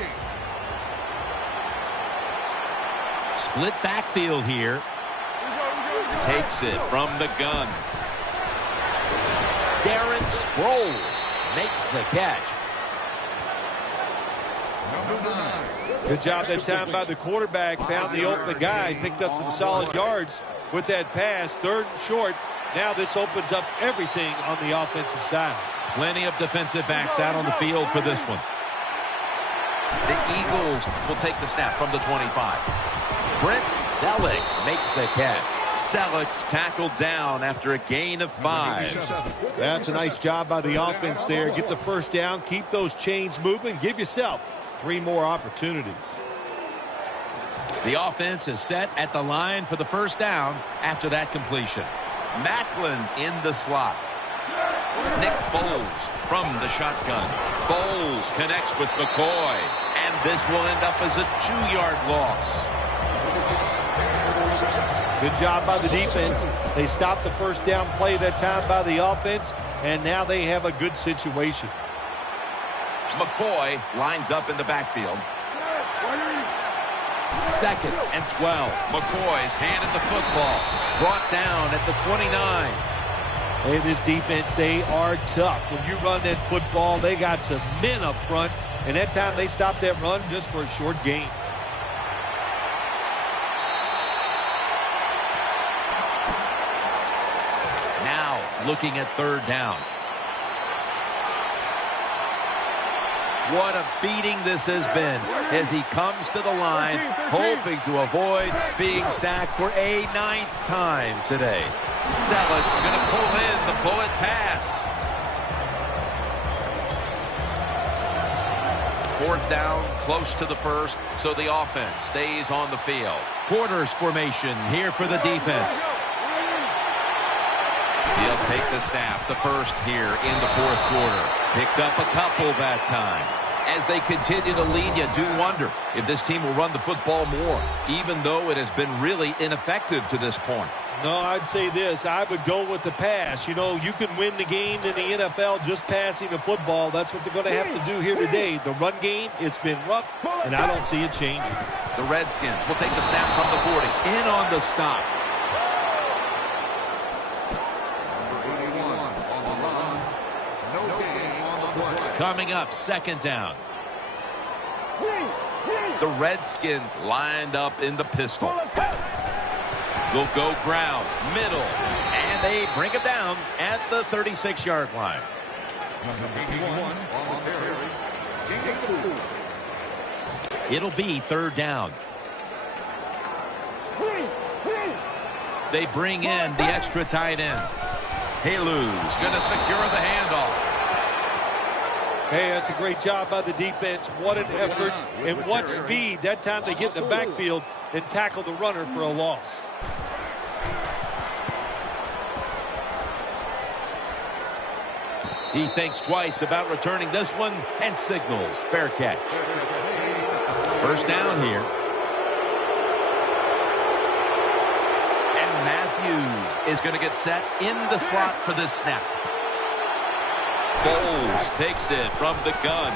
Split backfield here. Takes it from the gun. Darren Sproles makes the catch. Good job that time by the quarterback. Found the open guy. Picked up some solid yards with that pass. 3rd and short. Now this opens up everything on the offensive side. Plenty of defensive backs out on the field for this one. The Eagles will take the snap from the 25. Brent Selleck makes the catch. Selleck's tackled down after a gain of 5. That's a nice job by the offense there. Get the first down. Keep those chains moving. Give yourself 3 more opportunities. The offense is set at the line for the 1st down after that completion. Macklin's in the slot. Nick Foles from the shotgun. Foles connects with McCoy, and this will end up as a 2-yard loss. Good job by the defense. They stopped the first down play that time by the offense, and now they have a good situation. McCoy lines up in the backfield. 2nd and 12. McCoy's handed the football. Brought down at the 29. Hey, this defense, they are tough. When you run that football, they got some men up front, and that time they stopped that run just for a short gain. Now looking at 3rd down. What a beating this has been as he comes to the line, hoping to avoid being sacked for a 9th time today. Selleck's going to pull in the bullet pass. 4th down, close to the 1st, so the offense stays on the field. Quarters formation here for the defense. He'll take the snap, the 1st here in the 4th quarter. Picked up a couple that time. As they continue to lead, you do wonder if this team will run the football more, even though it has been really ineffective to this point. No, I'd say this. I would go with the pass. You know, you can win the game in the NFL just passing the football. That's what they're going to have to do here today. The run game, it's been rough, and I don't see it changing. The Redskins will take the snap from the 40. In on the stop. Coming up, 2nd down. The Redskins lined up in the pistol. Will go ground, middle, And they bring it down at the 36-yard line. It'll be third down. They bring in the extra tight end. Helu's going to secure the handoff. Hey, that's a great job by the defense. What an effort and what speed. That time they get in the backfield and tackle the runner for a loss. He thinks twice about returning this one and signals fair catch. First down here. And Matthews is going to get set in the slot for this snap. Foles takes it from the gun.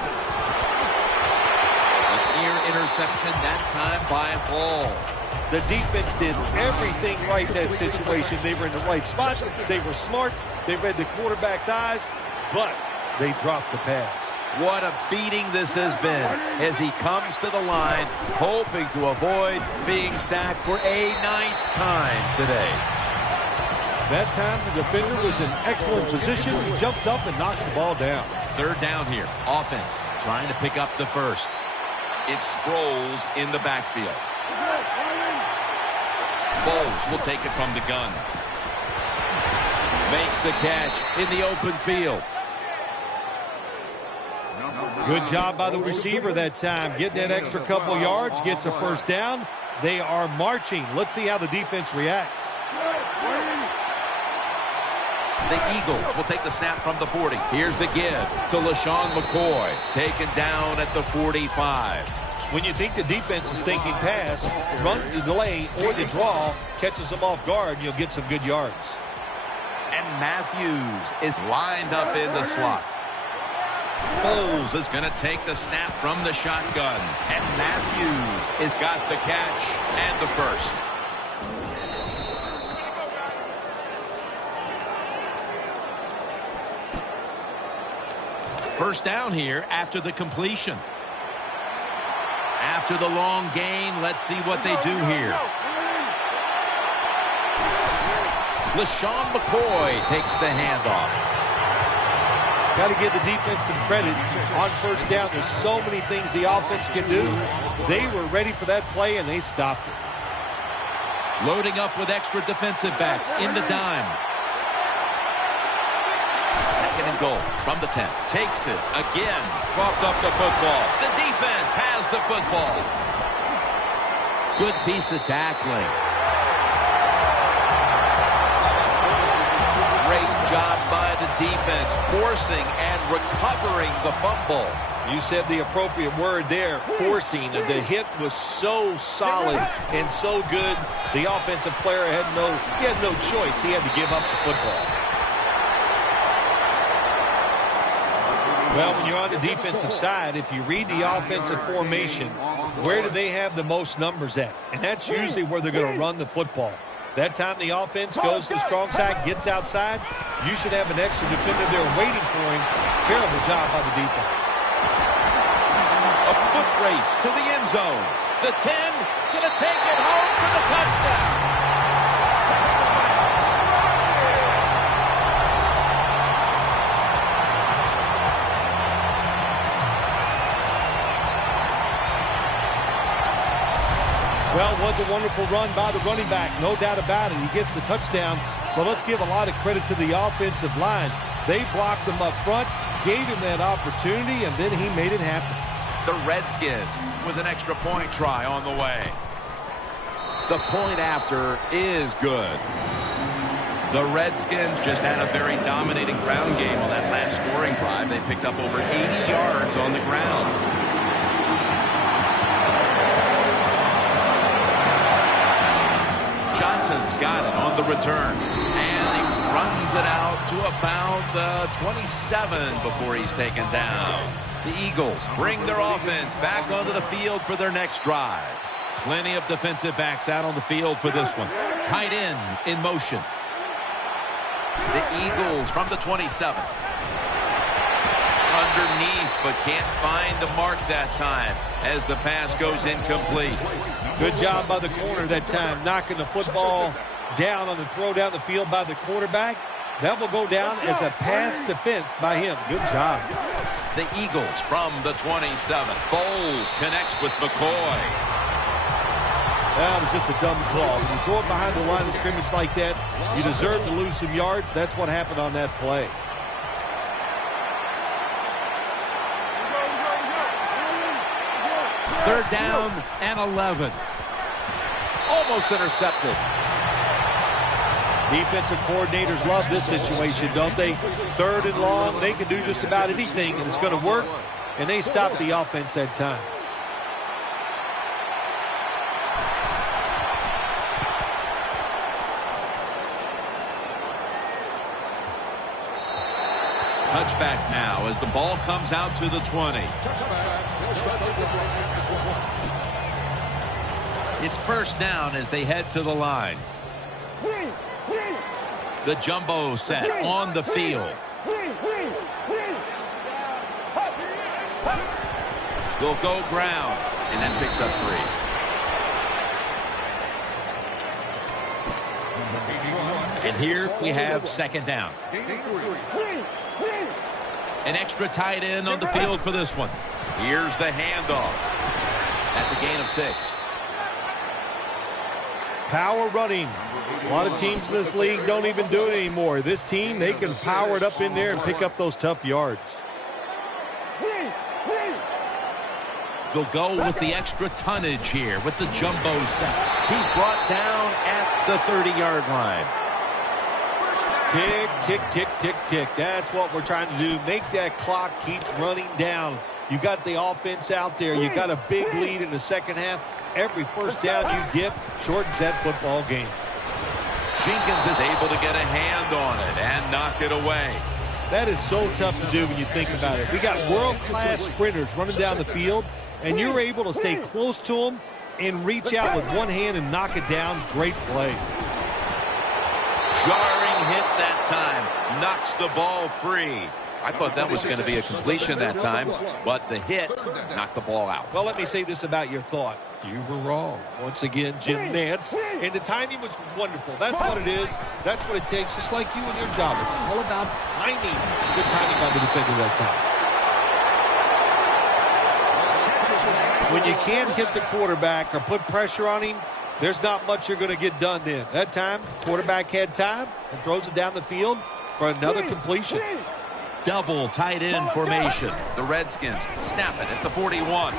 An ear interception that time by Hall. The defense did everything right in that situation. They were in the right spot. They were smart. They read the quarterback's eyes, but they dropped the pass. What a beating this has been as he comes to the line, hoping to avoid being sacked for a 9th time today. That time, the defender was in excellent position. He jumps up and knocks the ball down. Third down here. Offense trying to pick up the first. It's Sproles in the backfield. Foles will take it from the gun. Makes the catch in the open field. Good job by the receiver that time. Getting that extra couple yards, gets a first down. They are marching. Let's see how the defense reacts. The Eagles will take the snap from the 40. Here's the give to LaShawn McCoy. Taken down at the 45. When you think the defense is thinking pass, run the delay or the draw, catches them off guard, you'll get some good yards. And Matthews is lined up in the slot. Foles is going to take the snap from the shotgun. And Matthews has got the catch and the first. First down here after the completion. After the long gain, let's see what they do here. LaShawn McCoy takes the handoff. Got to give the defense some credit. On first down, there's so many things the offense can do. They were ready for that play, and they stopped it. Loading up with extra defensive backs in the dime. Second and goal from the 10. Takes it again. Coughed up the football. The defense has the football. Good piece of tackling. Great job by the defense, forcing and recovering the fumble. You said the appropriate word there, forcing. The hit was so solid and so good. The offensive player had no choice. He had to give up the football. Well, when you're on the defensive side, if you read the offensive formation, where do they have the most numbers at? And that's usually where they're going to run the football. That time the offense goes to the strong side, gets outside. You should have an extra defender there waiting for him. Terrible job by the defense. A foot race to the end zone. The 10 going to take it home for the touchdown. Well, it was a wonderful run by the running back, no doubt about it. He gets the touchdown, but let's give a lot of credit to the offensive line. They blocked him up front, gave him that opportunity, and then he made it happen. The Redskins with an extra point try on the way. The point after is good. The Redskins just had a very dominating ground game on that last scoring drive. They picked up over 80 yards on the ground. Johnson's got it on the return, and he runs it out to about the 27 before he's taken down. The Eagles bring their offense back onto the field for their next drive. Plenty of defensive backs out on the field for this one. Tight end in motion. The Eagles from the 27. Underneath, but can't find the mark that time as the pass goes incomplete. Good job by the corner that time, knocking the football down on the throw down the field by the quarterback. That will go down as a pass defense by him. Good job. the Eagles from the 27. Foles connects with McCoy. That was just a dumb call. When you throw it behind the line of scrimmage like that, you deserve to lose some yards. That's what happened on that play. Third down and 11. Almost intercepted. Defensive coordinators love this situation, don't they? Third and long, they can do just about anything, and it's going to work, and they stop the offense that time. Touchback now as the ball comes out to the 20. It's first down as they head to the line. The jumbo set on the field. They'll go ground, and that picks up 3. And here we have second down. An extra tight end on the field for this one. Here's the handoff. That's a gain of 6. Power running. A lot of teams in this league don't even do it anymore. This team, they can power it up in there and pick up those tough yards. They'll go with the extra tonnage here with the jumbo set. He's brought down at the 30-yard line. Tick, tick, tick, tick, tick. That's what we're trying to do. Make that clock keep running down. You got the offense out there. You got a big lead in the second half. Every first down you get shortens that football game. Jenkins is able to get a hand on it and knock it away. That is so tough to do when you think about it. We got world-class sprinters running down the field, and you're able to stay close to them and reach out with one hand and knock it down. Great play. Jarring hit that time. Knocks the ball free. I thought that was going to be a completion that time, but the hit knocked the ball out. Well, let me say this about your thought. You were wrong. Once again, Jim Nance. And the timing was wonderful. That's what it is. That's what it takes, just like you and your job. It's all about timing. Good timing by the defender that time. When you can't hit the quarterback or put pressure on him, there's not much you're going to get done then. That time, quarterback had time and throws it down the field for another completion. Double tight end formation. The Redskins snap it at the 41.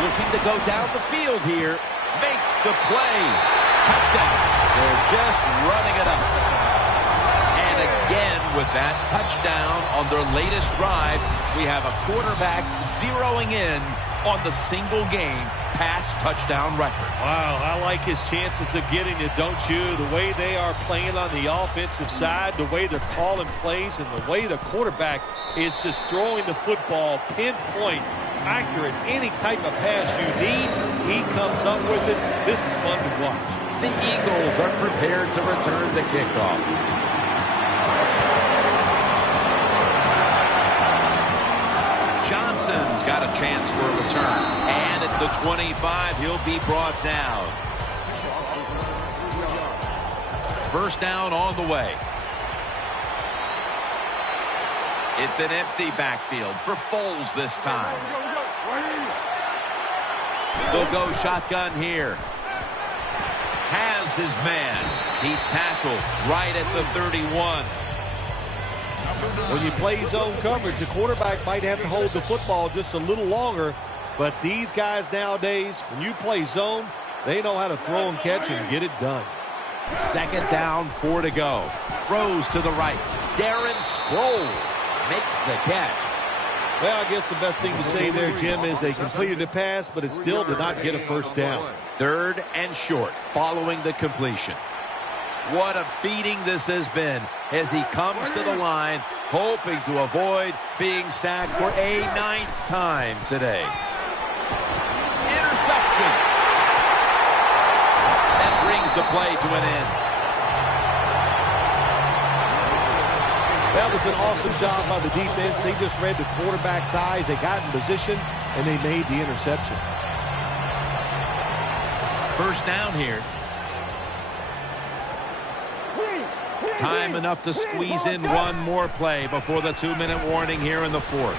Looking to go down the field here. Makes the play. Touchdown. They're just running it up. And again with that touchdown on their latest drive, we have a quarterback zeroing in on the single game pass touchdown record. Wow, I like his chances of getting it, don't you? The way they are playing on the offensive side, the way they're calling plays, and the way the quarterback is just throwing the football pinpoint, accurate, any type of pass you need, he comes up with it. This is fun to watch. The Eagles are prepared to return the kickoff. Johnson's got a chance for a return. And at the 25, he'll be brought down. First down on the way. It's an empty backfield for Foles this time. They'll go shotgun here. Has his man. He's tackled right at the 31. When you play zone coverage, the quarterback might have to hold the football just a little longer, but these guys nowadays, when you play zone, they know how to throw and catch and get it done. Second down, 4 to go. Throws to the right. Darren Sproles makes the catch. Well, I guess the best thing to say there, Jim, is they completed the pass, but it still did not get a first down. Third and short following the completion. What a beating this has been as he comes to the line, hoping to avoid being sacked for a 9th time today. Interception. That brings the play to an end. That was an awesome job by the defense. They just read the quarterback's eyes. They got in position, and they made the interception. First down here. Time enough to squeeze in one more play before the 2-minute warning here in the fourth.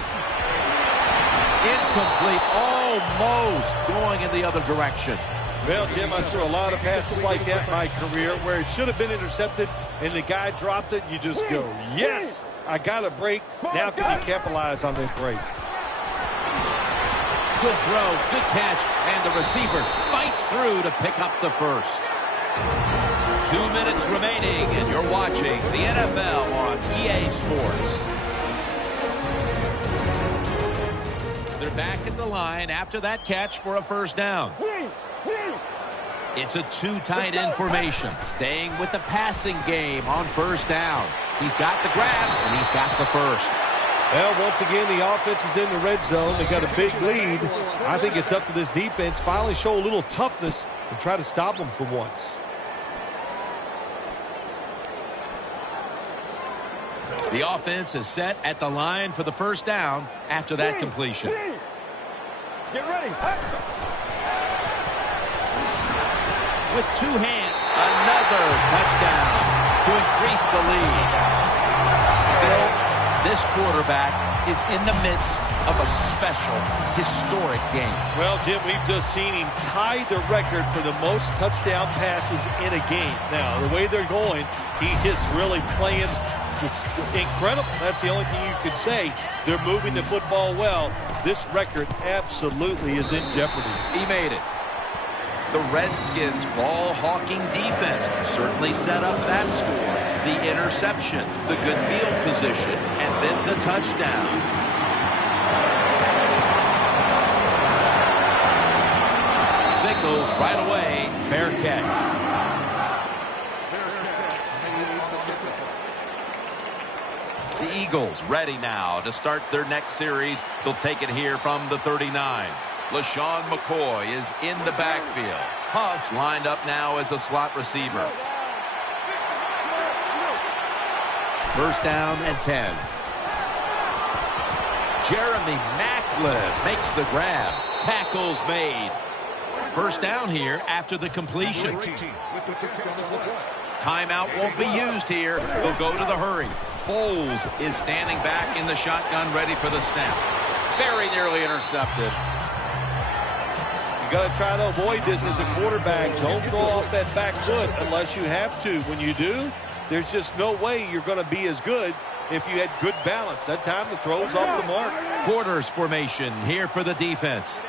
Incomplete, almost going in the other direction. Well, Jim, I threw a lot of passes like that in my career where it should have been intercepted and the guy dropped it. You just go, yes, I got a break. Now can you capitalize on that break? Good throw, good catch, and the receiver fights through to pick up the first. 2 minutes remaining, and you're watching the NFL on EA Sports. They're back at the line after that catch for a first down. It's a two-tight end formation, staying with the passing game on first down. He's got the grab, and he's got the first. Well, once again, the offense is in the red zone. They got a big lead. I think it's up to this defense finally show a little toughness and try to stop them for once. The offense is set at the line for the first down after that completion. Get ready. With two hands, another touchdown to increase the lead. Still, this quarterback is in the midst of a special, historic game. Well, Jim, we've just seen him tie the record for the most touchdown passes in a game. Now, the way they're going, he is really playing. It's incredible. That's the only thing you could say. They're moving the football well. This record absolutely is in jeopardy. He made it. The Redskins' ball-hawking defense certainly set up that score. The interception, the good field position, and then the touchdown. Signals right away, fair catch. The Eagles ready now to start their next series. They'll take it here from the 39. LaShawn McCoy is in the backfield. Hubbs lined up now as a slot receiver. First down and 10. Jeremy Maclin makes the grab. Tackles made. First down here after the completion. Timeout won't be used here. They'll go to the hurry. Foles is standing back in the shotgun ready for the snap. Very nearly intercepted. You got to try to avoid this as a quarterback. Don't throw off that back foot unless you have to. When you do, there's just no way you're going to be as good if you had good balance. That time the throw's off the mark. Quarters formation here for the defense.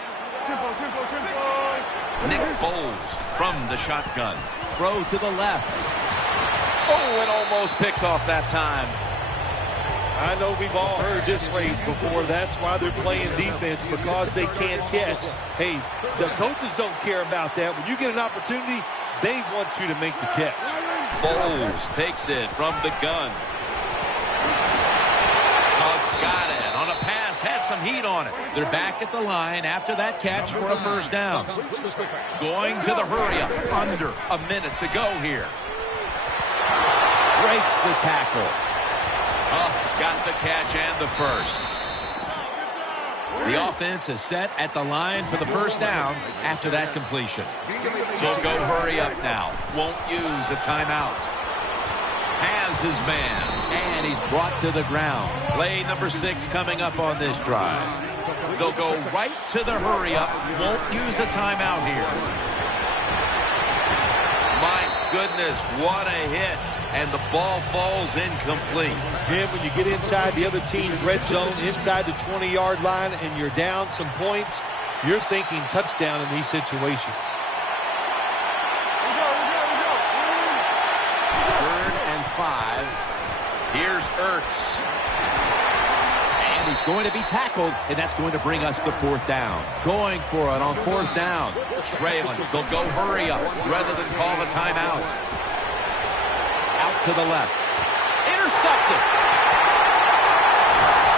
Nick Foles from the shotgun. Throw to the left. Oh, and almost picked off that time. I know we've all heard this phrase before. That's why they're playing defense, because they can't catch. Hey, the coaches don't care about that. When you get an opportunity, they want you to make the catch. Foles takes it from the gun. Hubbs got it on a pass, had some heat on it. They're back at the line after that catch for a first down. Going to the hurry-up. Under a minute to go here. Breaks the tackle. Hubbs got the catch and the first. The offense is set at the line for the first down after that completion. So go hurry up now. Won't use a timeout. Has his man, and he's brought to the ground. Play number 6 coming up on this drive. They'll go right to the hurry up. Won't use a timeout here. My goodness, what a hit. And the ball falls incomplete. Jim, when you get inside the other team's red zone, inside the 20-yard line, and you're down some points, you're thinking touchdown in these situations. Third and 5. Here's Ertz. And he's going to be tackled, and that's going to bring us to fourth down. Going for it on fourth down. Trailing. They'll go hurry up rather than call a timeout. Out to the left. Intercepted.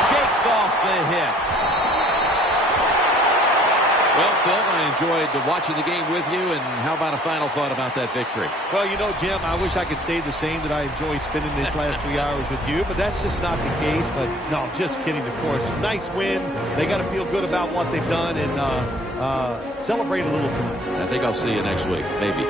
Shakes off the hit. Well, Phil, I enjoyed watching the game with you, and how about a final thought about that victory? Well, you know, Jim, I wish I could say the same, that I enjoyed spending these last 3 hours with you, but that's just not the case. But, no, just kidding, of course. Nice win. They got to feel good about what they've done and celebrate a little tonight. I think I'll see you next week, maybe.